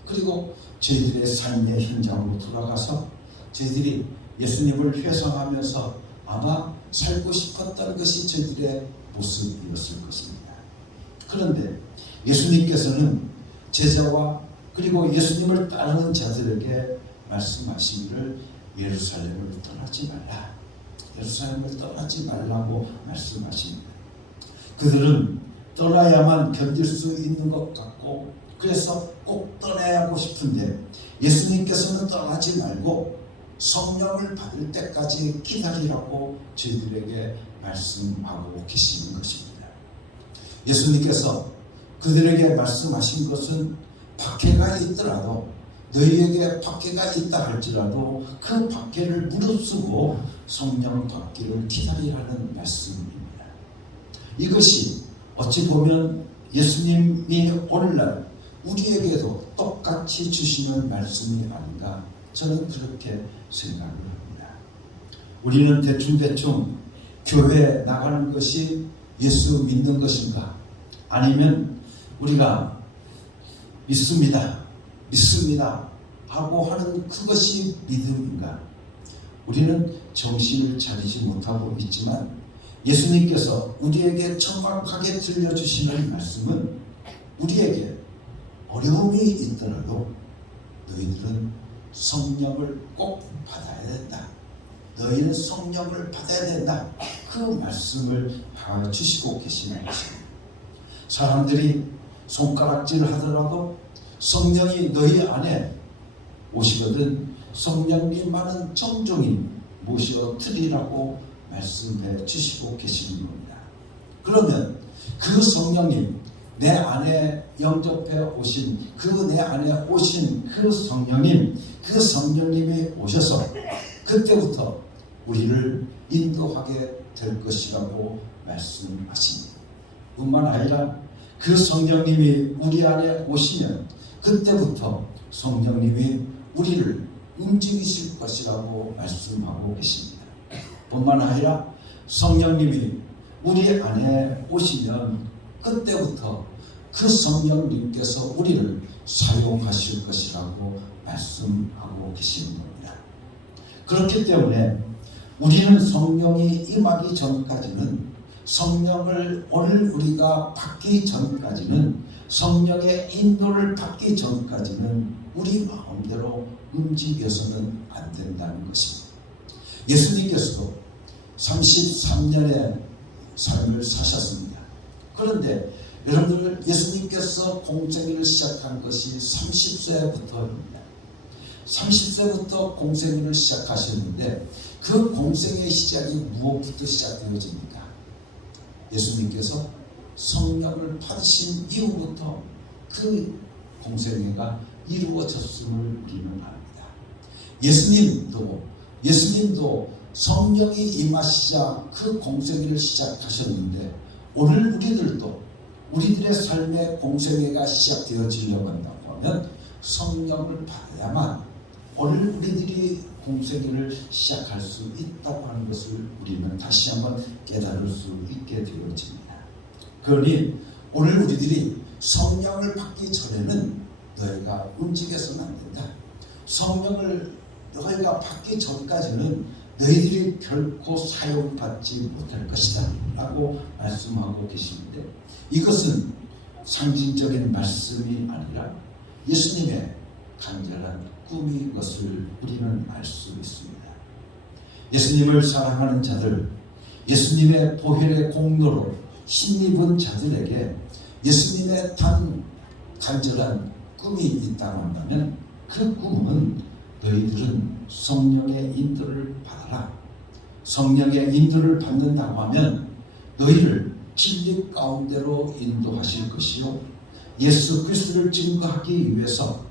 그리고 저희들의 삶의 현장으로 돌아가서 저희들이 예수님을 회상하면서 아마 살고 싶었던 것이 저희들의 모습이었을 것입니다. 그런데 예수님께서는 제자와 그리고 예수님을 따르는 자들에게 말씀하시기를 예루살렘을 떠나지 말라, 예루살렘을 떠나지 말라고 말씀하십니다. 그들은 떠나야만 견딜 수 있는 것 같고 그래서 꼭 떠나야 하고 싶은데 예수님께서는 떠나지 말고 성령을 받을 때까지 기다리라고 저희들에게 말씀하고 계시는 것입니다. 예수님께서 그들에게 말씀하신 것은 박해가 있더라도, 너희에게 박해가 있다 할지라도 그 박해를 무릅쓰고 성령 받기를 기다리라는 말씀입니다. 이것이 어찌 보면 예수님이 오늘날 우리에게도 똑같이 주시는 말씀이 아닌가, 저는 그렇게 생각을 합니다. 우리는 대충 교회에 나가는 것이 예수 믿는 것인가, 아니면 우리가 믿습니다 하고 하는 그것이 믿음인가? 우리는 정신을 차리지 못하고 있지만 예수님께서 우리에게 정확하게 들려주시는 말씀은 우리에게 어려움이 있더라도 너희들은 성령을 꼭 받아야 된다, 너희는 성령을 받아야 된다, 그 말씀을 주시고 계시는 것입니다. 사람들이 손가락질 하더라도 성령이 너희 안에 오시거든 성령님만은 정중히 모셔 드리라고 말씀해 주시고 계시는 겁니다. 그러면 그 성령님, 내 안에 영접해 오신 내 안에 오신 그 성령님이 오셔서 그때부터 우리를 인도하게 될 것이라고 말씀하십니다. 뿐만 아니라 그 성령님이 우리 안에 오시면 그때부터 성령님이 우리를 움직이실 것이라고 말씀하고 계십니다. 뿐만 아니라 성령님이 우리 안에 오시면 그때부터 그 성령님께서 우리를 사용하실 것이라고 말씀하고 계시는 겁니다. 그렇기 때문에 우리는 성령이 임하기 전까지는, 성령을 오늘 우리가 받기 전까지는, 성령의 인도를 받기 전까지는 우리 마음대로 움직여서는 안 된다는 것입니다. 예수님께서도 33년의 삶을 사셨습니다. 그런데 여러분들, 예수님께서 공생애를 시작한 것이 30세부터입니다. 30세부터 공생애를 시작하셨는데 그 공생의 시작이 무엇부터 시작되어집니까? 예수님께서 성령을 받으신 이후부터 그 공생애가 이루어졌음을 우리는 압니다. 예수님도 성령이 임하시자 그 공생애를 시작하셨는데 오늘 우리들의 삶의 공생애가 시작되어지려고 한다고 하면 성령을 받아야만 오늘 우리들이 공생애를 시작할 수 있다고 하는 것을 우리는 다시 한번 깨달을 수 있게 되어집니다. 그러니 오늘 우리들이 성령을 받기 전에는 너희가 움직여서는 안 된다. 성령을 너희가 받기 전까지는 너희들이 결코 사용받지 못할 것이다 라고 말씀하고 계시는데, 이것은 상징적인 말씀이 아니라 예수님의 간절한 꿈인 것을 우리는 알 수 있습니다. 예수님을 사랑하는 자들, 예수님의 보혈의 공로로 힘입은 자들에게 예수님의 간절한 꿈이 있다고 한다면 그 꿈은 너희들은 성령의 인도를 받아라. 성령의 인도를 받는다고 하면 너희를 진리 가운데로 인도하실 것이요, 예수 그리스도를 증거하기 위해서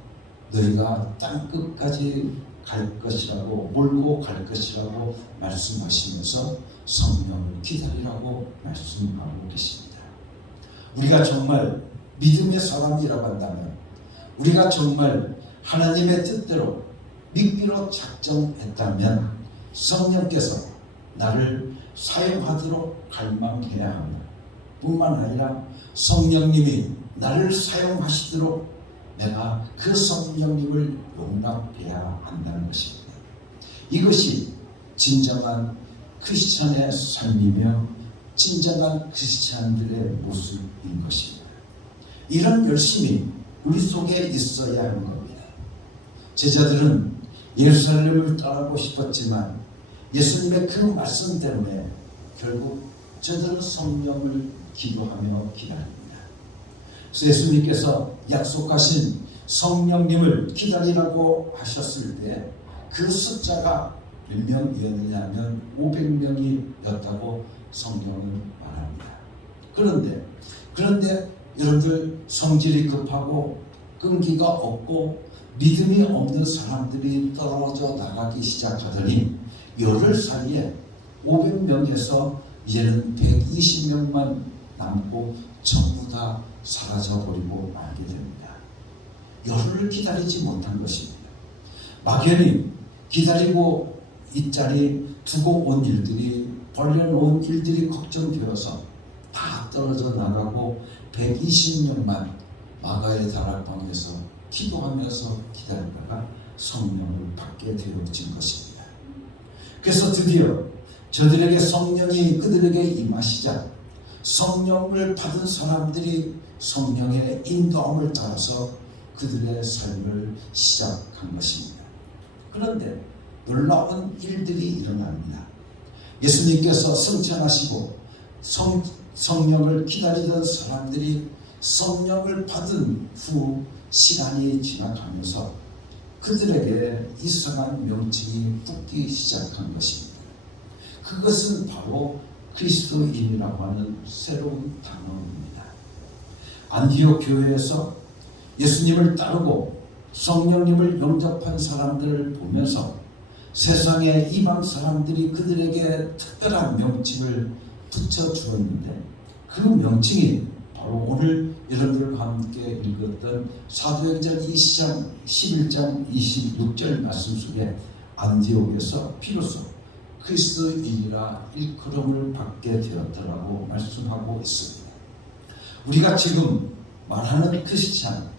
너희가 땅끝까지 갈 것이라고, 몰고 갈 것이라고 말씀하시면서 성령을 기다리라고 말씀하고 계십니다. 우리가 정말 믿음의 사람이라고 한다면, 우리가 정말 하나님의 뜻대로 믿기로 작정했다면 성령께서 나를 사용하도록 갈망해야 합니다. 뿐만 아니라 성령님이 나를 사용하시도록 내가 그 성령님을 용납해야 한다는 것입니다. 이것이 진정한 크리스찬의 삶이며 진정한 크리스찬들의 모습인 것입니다. 이런 열심이 우리 속에 있어야 하는 겁니다. 제자들은 예루살렘을 떠나고 싶었지만 예수님의 그 말씀 때문에 결국 저들은 성령을 기도하며 기다립니다. 그래서 예수님께서 약속하신 성령님을 기다리라고 하셨을 때 그 숫자가 몇 명이었느냐면 500명이었다고 성경은 말합니다. 그런데 여러분들, 성질이 급하고 끈기가 없고 믿음이 없는 사람들이 떨어져 나가기 시작하더니 열흘 사이에 500명에서 이제는 120명만 남고 전부 다 사라져버리고 말게 됩니다. 열흘을 기다리지 못한 것입니다. 막연히 기다리고 있자니 두고 온 일들이, 벌려놓은 일들이 걱정되어서 다 떨어져 나가고 120명만 마가의 다락방에서 기도하면서 기다리다가 성령을 받게 되어진 것입니다. 그래서 드디어 저들에게 성령이 그들에게 임하시자 성령을 받은 사람들이 성령의 인도함을 따라서 그들의 삶을 시작한 것입니다. 그런데 놀라운 일들이 일어납니다. 예수님께서 승천하시고 성령을 기다리던 사람들이 성령을 받은 후 시간이 지나가면서 그들에게 이상한 명칭이 붙기 시작한 것입니다. 그것은 바로 그리스도인이라고 하는 새로운 단어입니다. 안디옥 교회에서 예수님을 따르고 성령님을 영접한 사람들을 보면서 세상의 이방 사람들이 그들에게 특별한 명칭을 붙여주었는데 그 명칭이 바로 오늘 여러분들과 함께 읽었던 사도행전 20장 11장 26절 말씀 속에 안디옥에서 비로소 그리스도인이라 일컬음을 받게 되었더라고 말씀하고 있습니다. 우리가 지금 말하는 크리스찬,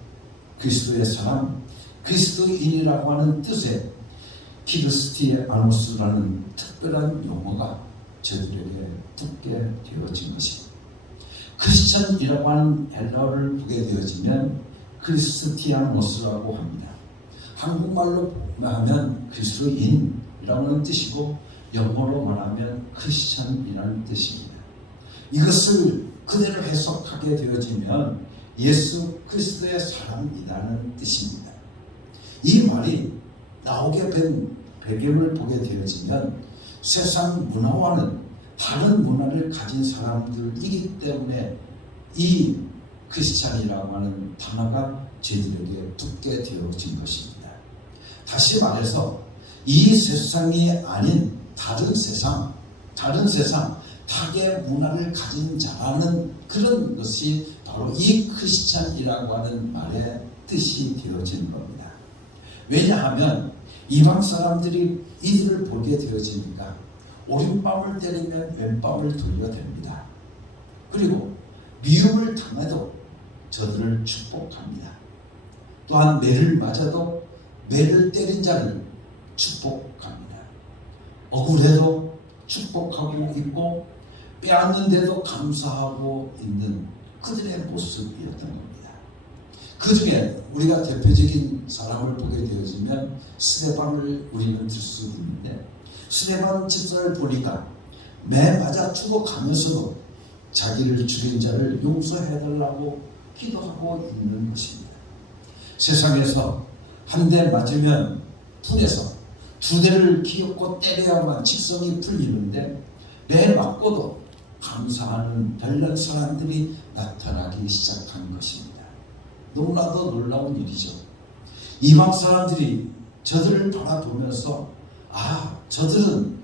그리스도의 사람, 그리스도인이라고 하는 뜻의 키르스티아노스라는 특별한 용어가 저들에게 붙게 되어진 것입니다. 크리스천이라고 하는 헬라어를 보게 되어지면 크리스티아노스라고 합니다. 한국말로 하면 그리스도인이라고 하는 뜻이고 영어로 말하면 크리스천이라는 뜻입니다. 이것을 그대로 해석하게 되어지면 예수 그리스도의 사람이라는 뜻입니다. 이 말이 나오게 된 배경을 보게 되어지면 세상 문화와는 다른 문화를 가진 사람들이기 때문에 이 크리스찬이라고 하는 단어가 저희들에게 붙게 되어진 것입니다. 다시 말해서 이 세상이 아닌 다른 세상, 타계 문화를 가진 자라는 그런 것이 바로 이 크리스찬이라고 하는 말의 뜻이 되어진 겁니다. 왜냐하면 이방 사람들이 이들을 보게 되어지니까 오른밤을 때리면 왼밤을 돌려댑니다. 그리고 미움을 당해도 저들을 축복합니다. 또한 매를 맞아도 매를 때린 자를 축복합니다. 억울해도 축복하고 있고 빼앗는데도 감사하고 있는 그들의 모습이었던 겁니다. 그 중에 우리가 대표적인 사람을 보게 되어지면 스데반을 우리는 들 수 있는데 스데반 집사를 보니까 매 맞아 죽어가면서도 자기를 죽인 자를 용서해달라고 기도하고 있는 것입니다. 세상에서 한 대 맞으면 분해서 두 대를 기어코 때려야만 직성이 풀리는데 매 맞고도 감사하는 별난 사람들이 나타나기 시작한 것입니다. 너무나도 놀라운 일이죠. 이방 사람들이 저들을 바라보면서 저들은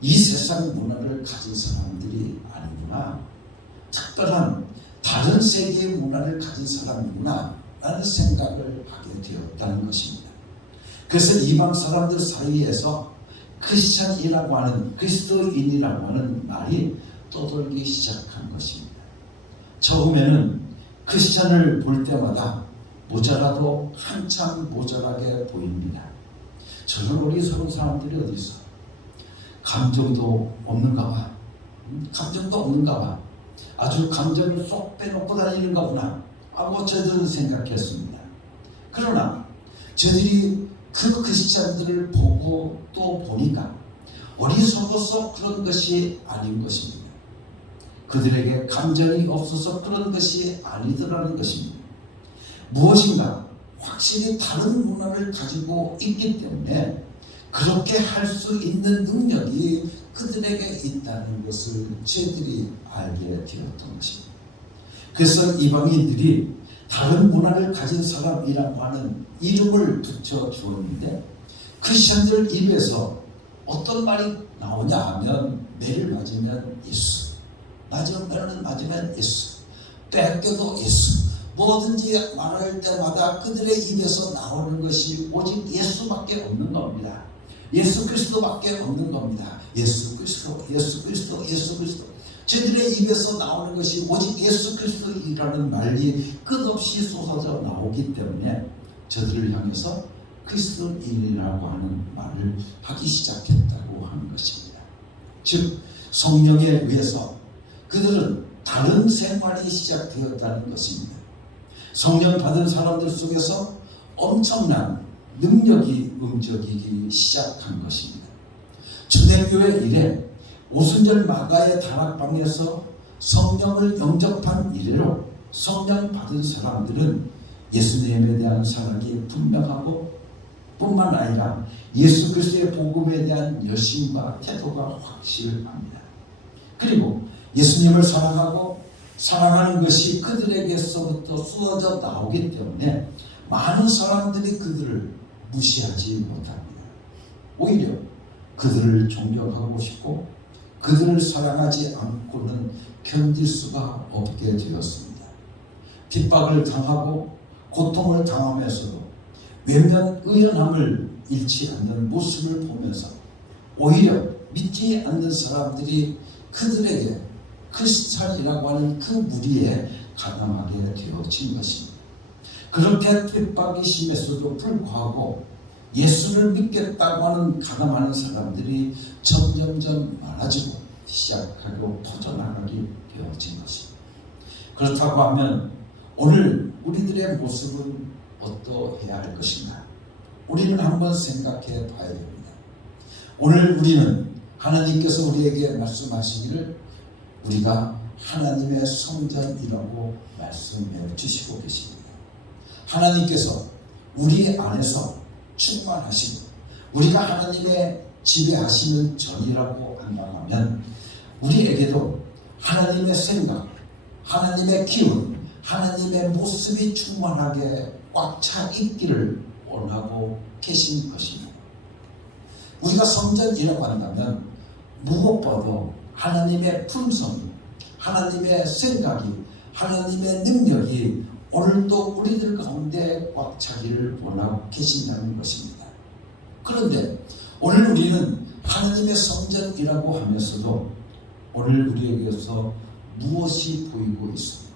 이 세상 문화를 가진 사람들이 아니구나, 특별한 다른 세계의 문화를 가진 사람이구나 라는 생각을 하게 되었다는 것입니다. 그래서 이방 사람들 사이에서 크리스찬이라고 하는, 그리스도인이라고 하는 말이 떠돌기 시작한 것입니다. 처음에는 크리스찬을 볼 때마다 모자라도 한참 모자라게 보입니다. 저런 어리석은 사람들이 어디 있어? 감정도 없는가 봐. 아주 감정을 쏙 빼놓고 다니는가 보나 하고 저들은 생각했습니다. 그러나 저들이 그 크리스찬들을 보고 또 보니까 어리석어서 그런 것이 아닌 것입니다. 그들에게 감정이 없어서 그런 것이 아니더라는 것입니다. 무엇인가 확실히 다른 문화를 가지고 있기 때문에 그렇게 할 수 있는 능력이 그들에게 있다는 것을 저희들이 알게 되었던 것입니다. 그래서 이방인들이 다른 문화를 가진 사람이라고 하는 이름을 붙여 주었는데 크리스천들 입에서 어떤 말이 나오냐 하면 매를 맞으면 예수, 맞으면 예수, 뺏겨도 예수, 뭐든지 말할 때마다 그들의 입에서 나오는 것이 오직 예수밖에 없는 겁니다. 예수 그리스도밖에 없는 겁니다. 예수 그리스도. 저들의 입에서 나오는 것이 오직 예수 그리스도이라는 말이 끝없이 쏟아져 나오기 때문에 저들을 향해서 그리스도인이라고 하는 말을 하기 시작했다고 하는 것입니다. 즉 성령에 의해서 그들은 다른 생활이 시작되었다는 것입니다. 성령 받은 사람들 속에서 엄청난 능력이 움직이기 시작한 것입니다. 초대교회 이래 오순절 마가의 다락방에서 성령을 영접한 이래로 성령 받은 사람들은 예수님에 대한 사랑이 분명하고 뿐만 아니라 예수 그리스도의 복음에 대한 열심과 태도가 확실합니다. 그리고 예수님을 사랑하고 사랑하는 것이 그들에게서부터 쏟아져 나오기 때문에 많은 사람들이 그들을 무시하지 못합니다. 오히려 그들을 존경하고 싶고 그들을 사랑하지 않고는 견딜 수가 없게 되었습니다. 핍박을 당하고 고통을 당하면서도 외면 의연함을 잃지 않는 모습을 보면서 오히려 믿지 않는 사람들이 그들에게 크리스찬이라고 하는 그 무리에 가담하게 되어진 것입니다. 그렇게 핍박이 심했어도 불구하고 예수를 믿겠다고 하는 가담하는 사람들이 점점점 많아지고 시작하고 퍼져나가게 되어진 것입니다. 그렇다고 하면 오늘 우리들의 모습은 어떠해야 할 것인가? 우리는 한번 생각해 봐야 됩니다. 오늘 우리는 하나님께서 우리에게 말씀하시기를 우리가 하나님의 성전이라고 말씀해 주시고 계십니다. 하나님께서 우리 안에서 충만하시고 우리가 하나님의 지배하시는 전이라고 한다면 우리에게도 하나님의 생각, 하나님의 기운, 하나님의 모습이 충만하게 꽉 차 있기를 원하고 계신 것입니다. 우리가 성전이라고 한다면 무엇보다도 하나님의 품성이, 하나님의 생각이, 하나님의 능력이 오늘도 우리들 가운데 꽉 차기를 원하고 계신다는 것입니다. 그런데 오늘 우리는 하나님의 성전이라고 하면서도 오늘 우리에게서 무엇이 보이고 있습니까?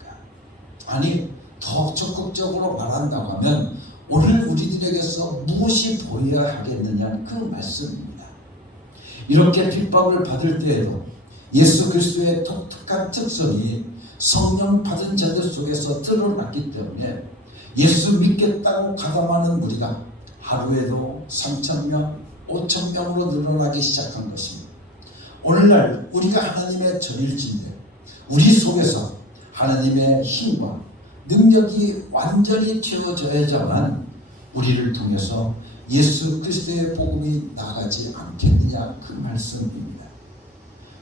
아니 더 적극적으로 말한다고 하면 오늘 우리들에게서 무엇이 보여야 하겠느냐는 그 말씀입니다. 이렇게 핍박을 받을 때에도 예수 그리스도의 독특한 특성이 성령 받은 자들 속에서 드러났기 때문에 예수 믿겠다고 가담하는 우리가 하루에도 3,000명, 5,000명으로 늘어나기 시작한 것입니다. 오늘날 우리가 하나님의 전일지인데 우리 속에서 하나님의 힘과 능력이 완전히 채워져야만 우리를 통해서 예수 그리스도의 복음이 나가지 않겠느냐 그 말씀입니다.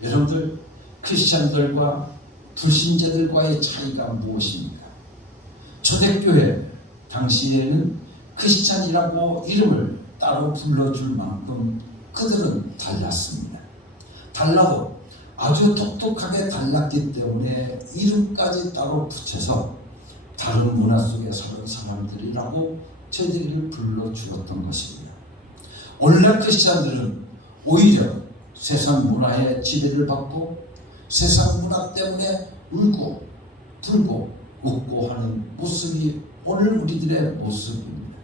여러분들 크리스찬들과 불신자들과의 차이가 무엇입니까? 초대교회 당시에는 크리스찬이라고 이름을 따로 불러줄 만큼 그들은 달랐습니다. 달라도 아주 독특하게 달랐기 때문에 이름까지 따로 붙여서 다른 문화 속에 사는 사람들이라고 저희들을 불러주었던 것입니다. 오늘날 크리스찬들은 오히려 세상 문화의 지배를 받고 세상 문화 때문에 울고 불고 웃고 하는 모습이 오늘 우리들의 모습입니다.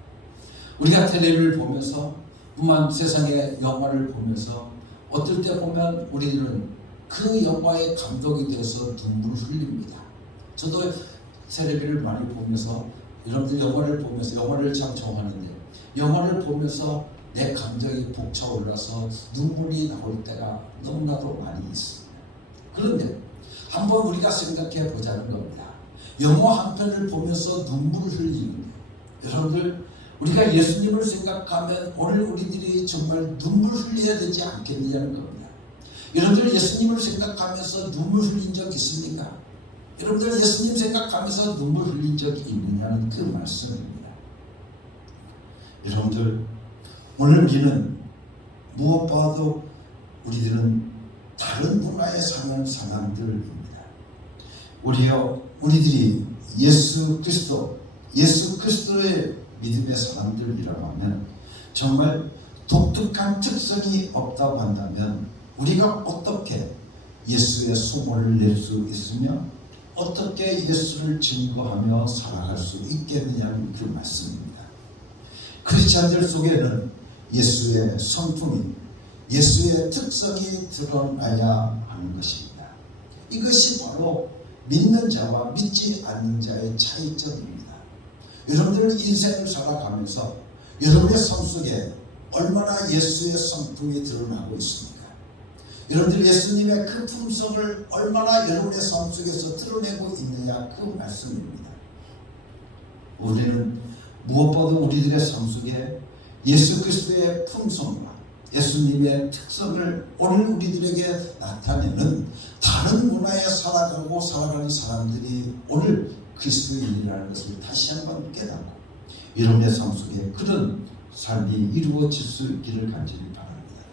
우리가 텔레비를 보면서 뿐만 세상의 영화를 보면서 어떨 때 보면 우리들은 그 영화에 감동이 되어서 눈물을 흘립니다. 저도 텔레비를 많이 보면서 여러분들 영화를 보면서 영화를 참 좋아하는데 영화를 보면서 내 감정이 벅차올라서 눈물이 나올 때가 너무나도 많이 있습니다. 그런데 한번 우리가 생각해 보자는 겁니다. 영화 한 편을 보면서 눈물을 흘리는데 여러분들 우리가 예수님을 생각하면 오늘 우리들이 정말 눈물을 흘려야 되지 않겠느냐는 겁니다. 여러분들 예수님을 생각하면서 눈물 흘린 적 있습니까? 여러분들 예수님 생각하면서 눈물 흘린 적이 있느냐는 그 말씀입니다. 여러분들 오늘 우리는 무엇보다도 우리들은 다른 문화에 사는 사람들입니다. 우리들이 예수 그리스도의 믿음의 사람들이라고 하면 정말 독특한 특성이 없다고 한다면 우리가 어떻게 예수의 소문을 낼 수 있으며 어떻게 예수를 증거하며 살아갈 수 있겠느냐는 그 말씀입니다. 크리스찬들 속에는 예수의 성품이 예수의 특성이 드러나야 하는 것입니다. 이것이 바로 믿는 자와 믿지 않는 자의 차이점입니다. 여러분들은 인생을 살아가면서 여러분의 삶 속에 얼마나 예수의 성품이 드러나고 있습니까? 여러분들 예수님의 그 품성을 얼마나 여러분의 삶 속에서 드러내고 있느냐 그 말씀입니다. 우리는 무엇보다 우리들의 삶 속에 예수 그리스도의 품성과 예수님의 특성을 오늘 우리들에게 나타내는 다른 문화에 살아가고 살아가는 사람들이 오늘 그리스도인이라는 것을 다시 한번 깨닫고 여러분의 삶 속에 그런 삶이 이루어질 수 있기를 간절히 바랍니다.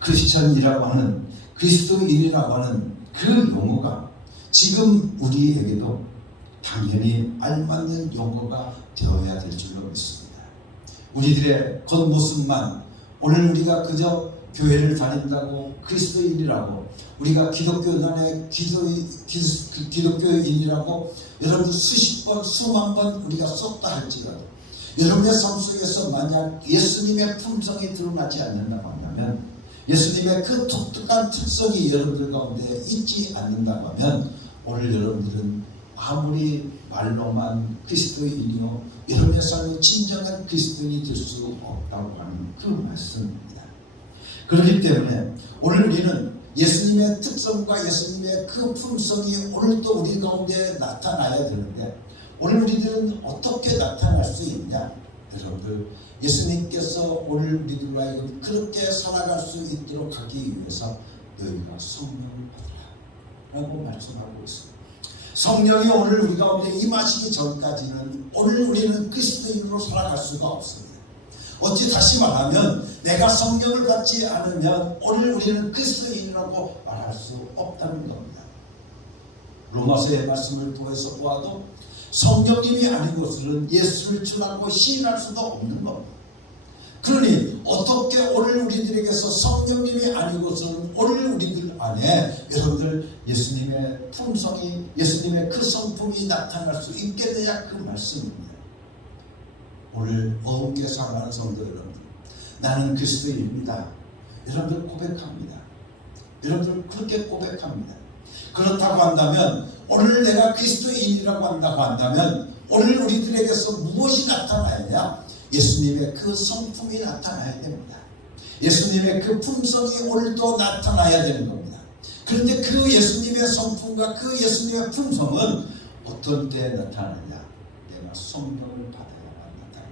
크리스천이라고 하는 그리스도인이라고 하는 그 용어가 지금 우리에게도 당연히 알맞는 용어가 되어야 될 줄로 믿습니다. 우리들의 겉모습만 오늘 우리가 그저 교회를 다닌다고 그리스도인이라고 우리가 기독교단의 기독교인이라고 여러분들 수십 번 수만 번 우리가 썼다 할지라도 여러분의 삶 속에서 만약 예수님의 품성이 드러나지 않는다고 한다면 예수님의 그 독특한 특성이 여러분들 가운데 있지 않는다고 하면 오늘 여러분들은 아무리 말로만 그리스도인이요 여러분의 삶이 진정한 그리스도인이 될 수 없다고 하는 그 말씀입니다. 그렇기 때문에 오늘 우리는 예수님의 특성과 예수님의 그 품성이 오늘도 우리 가운데 나타나야 되는데 오늘 우리들은 어떻게 나타날 수 있냐? 여러분들 예수님께서 오늘 우리들과 하여금 그렇게 살아갈 수 있도록 하기 위해서 너희가 성령을 받으라 라고 말씀하고 있습니다. 성령이 오늘 우리 가운데 임하시기 전까지는 오늘 우리는 그리스도인으로 살아갈 수가 없습니다. 어찌 다시 말하면 내가 성령을 받지 않으면 오늘 우리는 그리스도인이라고 말할 수 없다는 겁니다. 로마서의 말씀을 통해서 보아도 성령님이 아닌 것은 예수를 주라고 시인할 수도 없는 겁니다. 그러니 어떻게 오늘 우리들에게서 성령님이 아니고서는 오늘 우리들 안에 여러분들 예수님의 품성이 예수님의 그 성품이 나타날 수 있겠느냐 그 말씀입니다. 오늘 어둡게 살아가는 성도 여러분 나는 그리스도인입니다. 여러분들 고백합니다. 여러분들 그렇게 고백합니다. 그렇다고 한다면 오늘 내가 그리스도인이라고 한다면 오늘 우리들에게서 무엇이 나타나야 예수님의 그 성품이 나타나야 됩니다. 예수님의 그 품성이 오늘도 나타나야 되는 겁니다. 그런데 그 예수님의 성품과 그 예수님의 품성은 어떤 때에 나타나느냐? 내가 성령을 받아야만 나타납니다.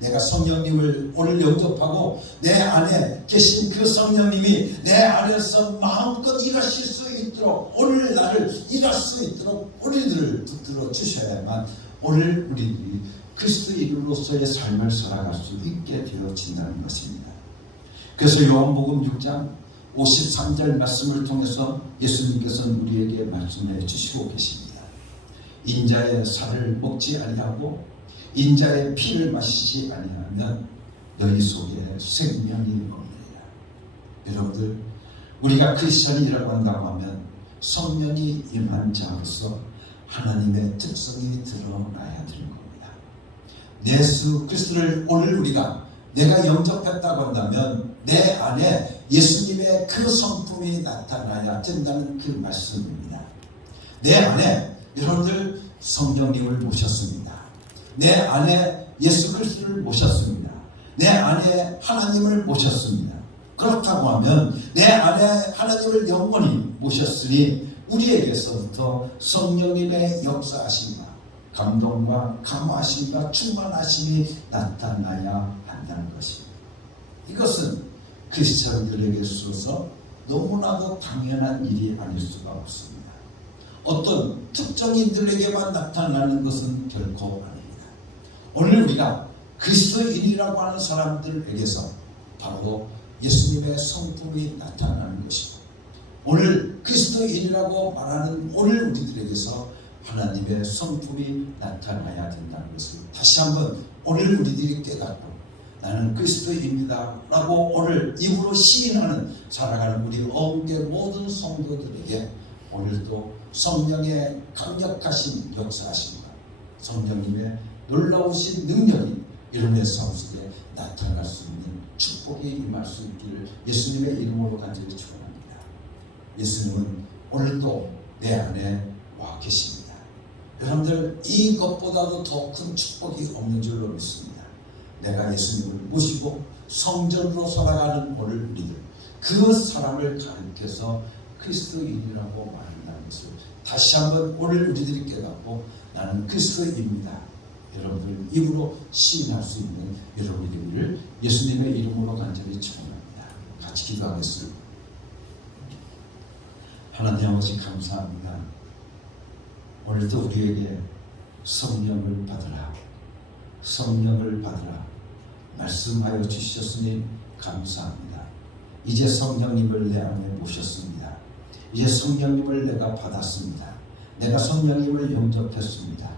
내가 성령님을 오늘 영접하고 내 안에 계신 그 성령님이 내 안에서 마음껏 일하실 수 있도록 오늘 나를 일할 수 있도록 우리들을 붙들어 주셔야만 오늘 우리들이 그리스도인으로서의 삶을 살아갈 수 있게 되어진다는 것입니다. 그래서 요한복음 6장 53절 말씀을 통해서 예수님께서는 우리에게 말씀해 주시고 계십니다. 인자의 살을 먹지 아니하고 인자의 피를 마시지 아니하면 너희 속에 생명이 없느니라. 여러분들 우리가 크리스천이라고 한다고 하면 성령이 임한 자로서 하나님의 특성이 드러나야 되는 겁니다. 예수 그리스도를 오늘 우리가 내가 영접했다고 한다면 내 안에 예수님의 그 성품이 나타나야 된다는 그 말씀입니다. 내 안에 여러분들 성령님을 모셨습니다. 내 안에 예수 그리스도를 모셨습니다. 내 안에 하나님을 모셨습니다. 그렇다고 하면 내 안에 하나님을 영원히 모셨으니 우리에게서부터 성령님의 역사하심과 감동과 감화하심과 충만하심이 나타나야 한다는 것입니다. 이것은 크리스천들에게 있어서 너무나도 당연한 일이 아닐 수가 없습니다. 어떤 특정인들에게만 나타나는 것은 결코 아닙니다. 오늘 우리가 그리스도인이라고 하는 사람들에게서 바로 예수님의 성품이 나타나는 것이고 오늘 그리스도인이라고 말하는 오늘 우리들에게서 하나님의 성품이 나타나야 된다는 것을 다시 한번 오늘 우리들이 깨닫고 나는 그리스도입니다 라고 오늘 입으로 시인하는 살아가는 우리 어음계 모든 성도들에게 오늘도 성령의 강력하신 역사하심과 성령님의 놀라우신 능력이 여러분의 삶 속에 나타날 수 있는 축복이 임할 수 있기를 예수님의 이름으로 간절히 축원합니다. 예수님은 오늘도 내 안에 와 계십니다. 여러분들 이것보다도 더 큰 축복이 없는 줄로 믿습니다. 내가 예수님을 모시고 성전으로 살아가는 오늘 우리들 그 사람을 가리켜서 그리스도인이라고 말한다는 것을 다시 한번 오늘 우리들이 깨닫고 나는 그리스도인입니다. 여러분들 입으로 시인할 수 있는 여러분이 되기를 예수님의 이름으로 간절히 축원합니다. 같이 기도하겠습니다. 하나님 아버지 감사합니다. 오늘도 우리에게 성령을 받으라, 성령을 받으라 말씀하여 주셨으니 감사합니다. 이제 성령님을 내 안에 모셨습니다. 이제 성령님을 내가 받았습니다. 내가 성령님을 영접했습니다.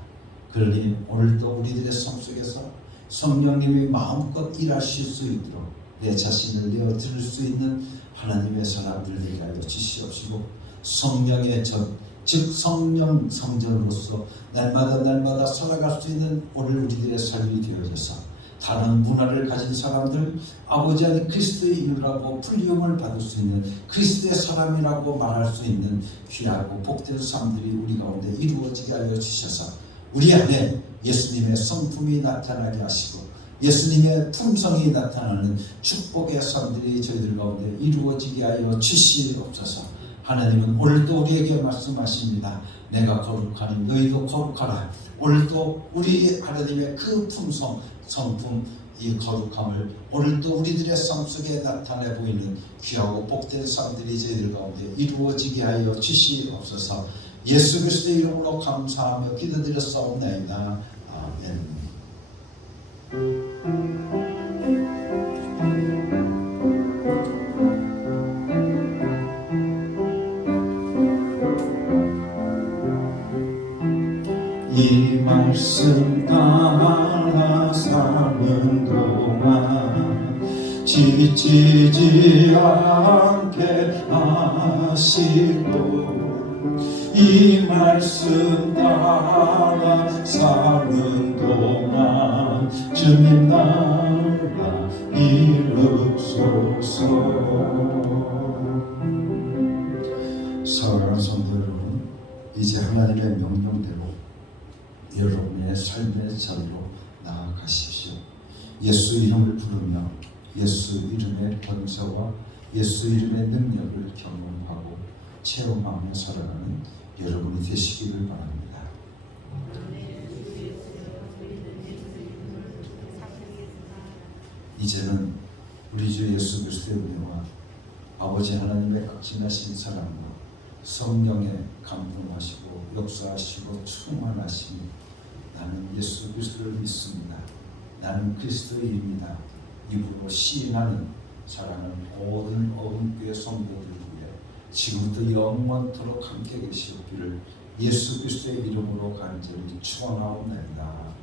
그러니 오늘도 우리들의 삶 속에서 성령님이 마음껏 일하실 수 있도록 내 자신을 내어드릴 수 있는 하나님의 사람들 되게 하여 주시옵시고, 성령의 전, 즉 성령 성전으로서 날마다 살아갈 수 있는 오늘 우리들의 삶이 되어져서 다른 문화를 가진 사람들, 아버지 안에 그리스도인이라고 불리움을 받을 수 있는 그리스도의 사람이라고 말할 수 있는 귀하고 복된 삶들이 우리 가운데 이루어지게 하여 주셔서 우리 안에 예수님의 성품이 나타나게 하시고 예수님의 품성이 나타나는 축복의 삶들이 저희들 가운데 이루어지게 하여 주시옵소서. 하나님은 오늘도 우리에게 말씀하십니다. 내가 거룩하니 너희도 거룩하라. 오늘도 우리 하나님의 그 품성, 성품, 이 거룩함을 오늘도 우리들의 삶 속에 나타내 보이는 귀하고 복된 삶들이 저희들 가운데 이루어지게 하여 주시옵소서. 예수 그리스도의 이름으로 감사하며 기도드렸사옵나이다. 아멘. 이 말씀 따라 사는 동안 지치지 않게 하시고, 이 말씀 따라 사는 동안 주님 나라 이루소서. 사랑하는 성도 여러분, 이제 하나님의 명령대로 여러분의 삶의 자리로 나아가십시오. 예수 이름을 부르며 예수 이름의 권세와 예수 이름의 능력을 경험하고 체험하며 살아가는 여러분이 되시기를 바랍니다. 이제는 우리 주 예수 그리스도의 은혜와 아버지 하나님의 극진하신 사랑과 성령의 감동하시고 역사하시고 충만하시니 나는 예수 그리스도를 믿습니다. 나는 그리스도인입니다. 입으로 시인하는 사랑하는 모든 어음교회 성도들 위해 지금부터 영원토록 함께 계시옵기를 예수 그리스도의 이름으로 간절히 축원하옵나이다.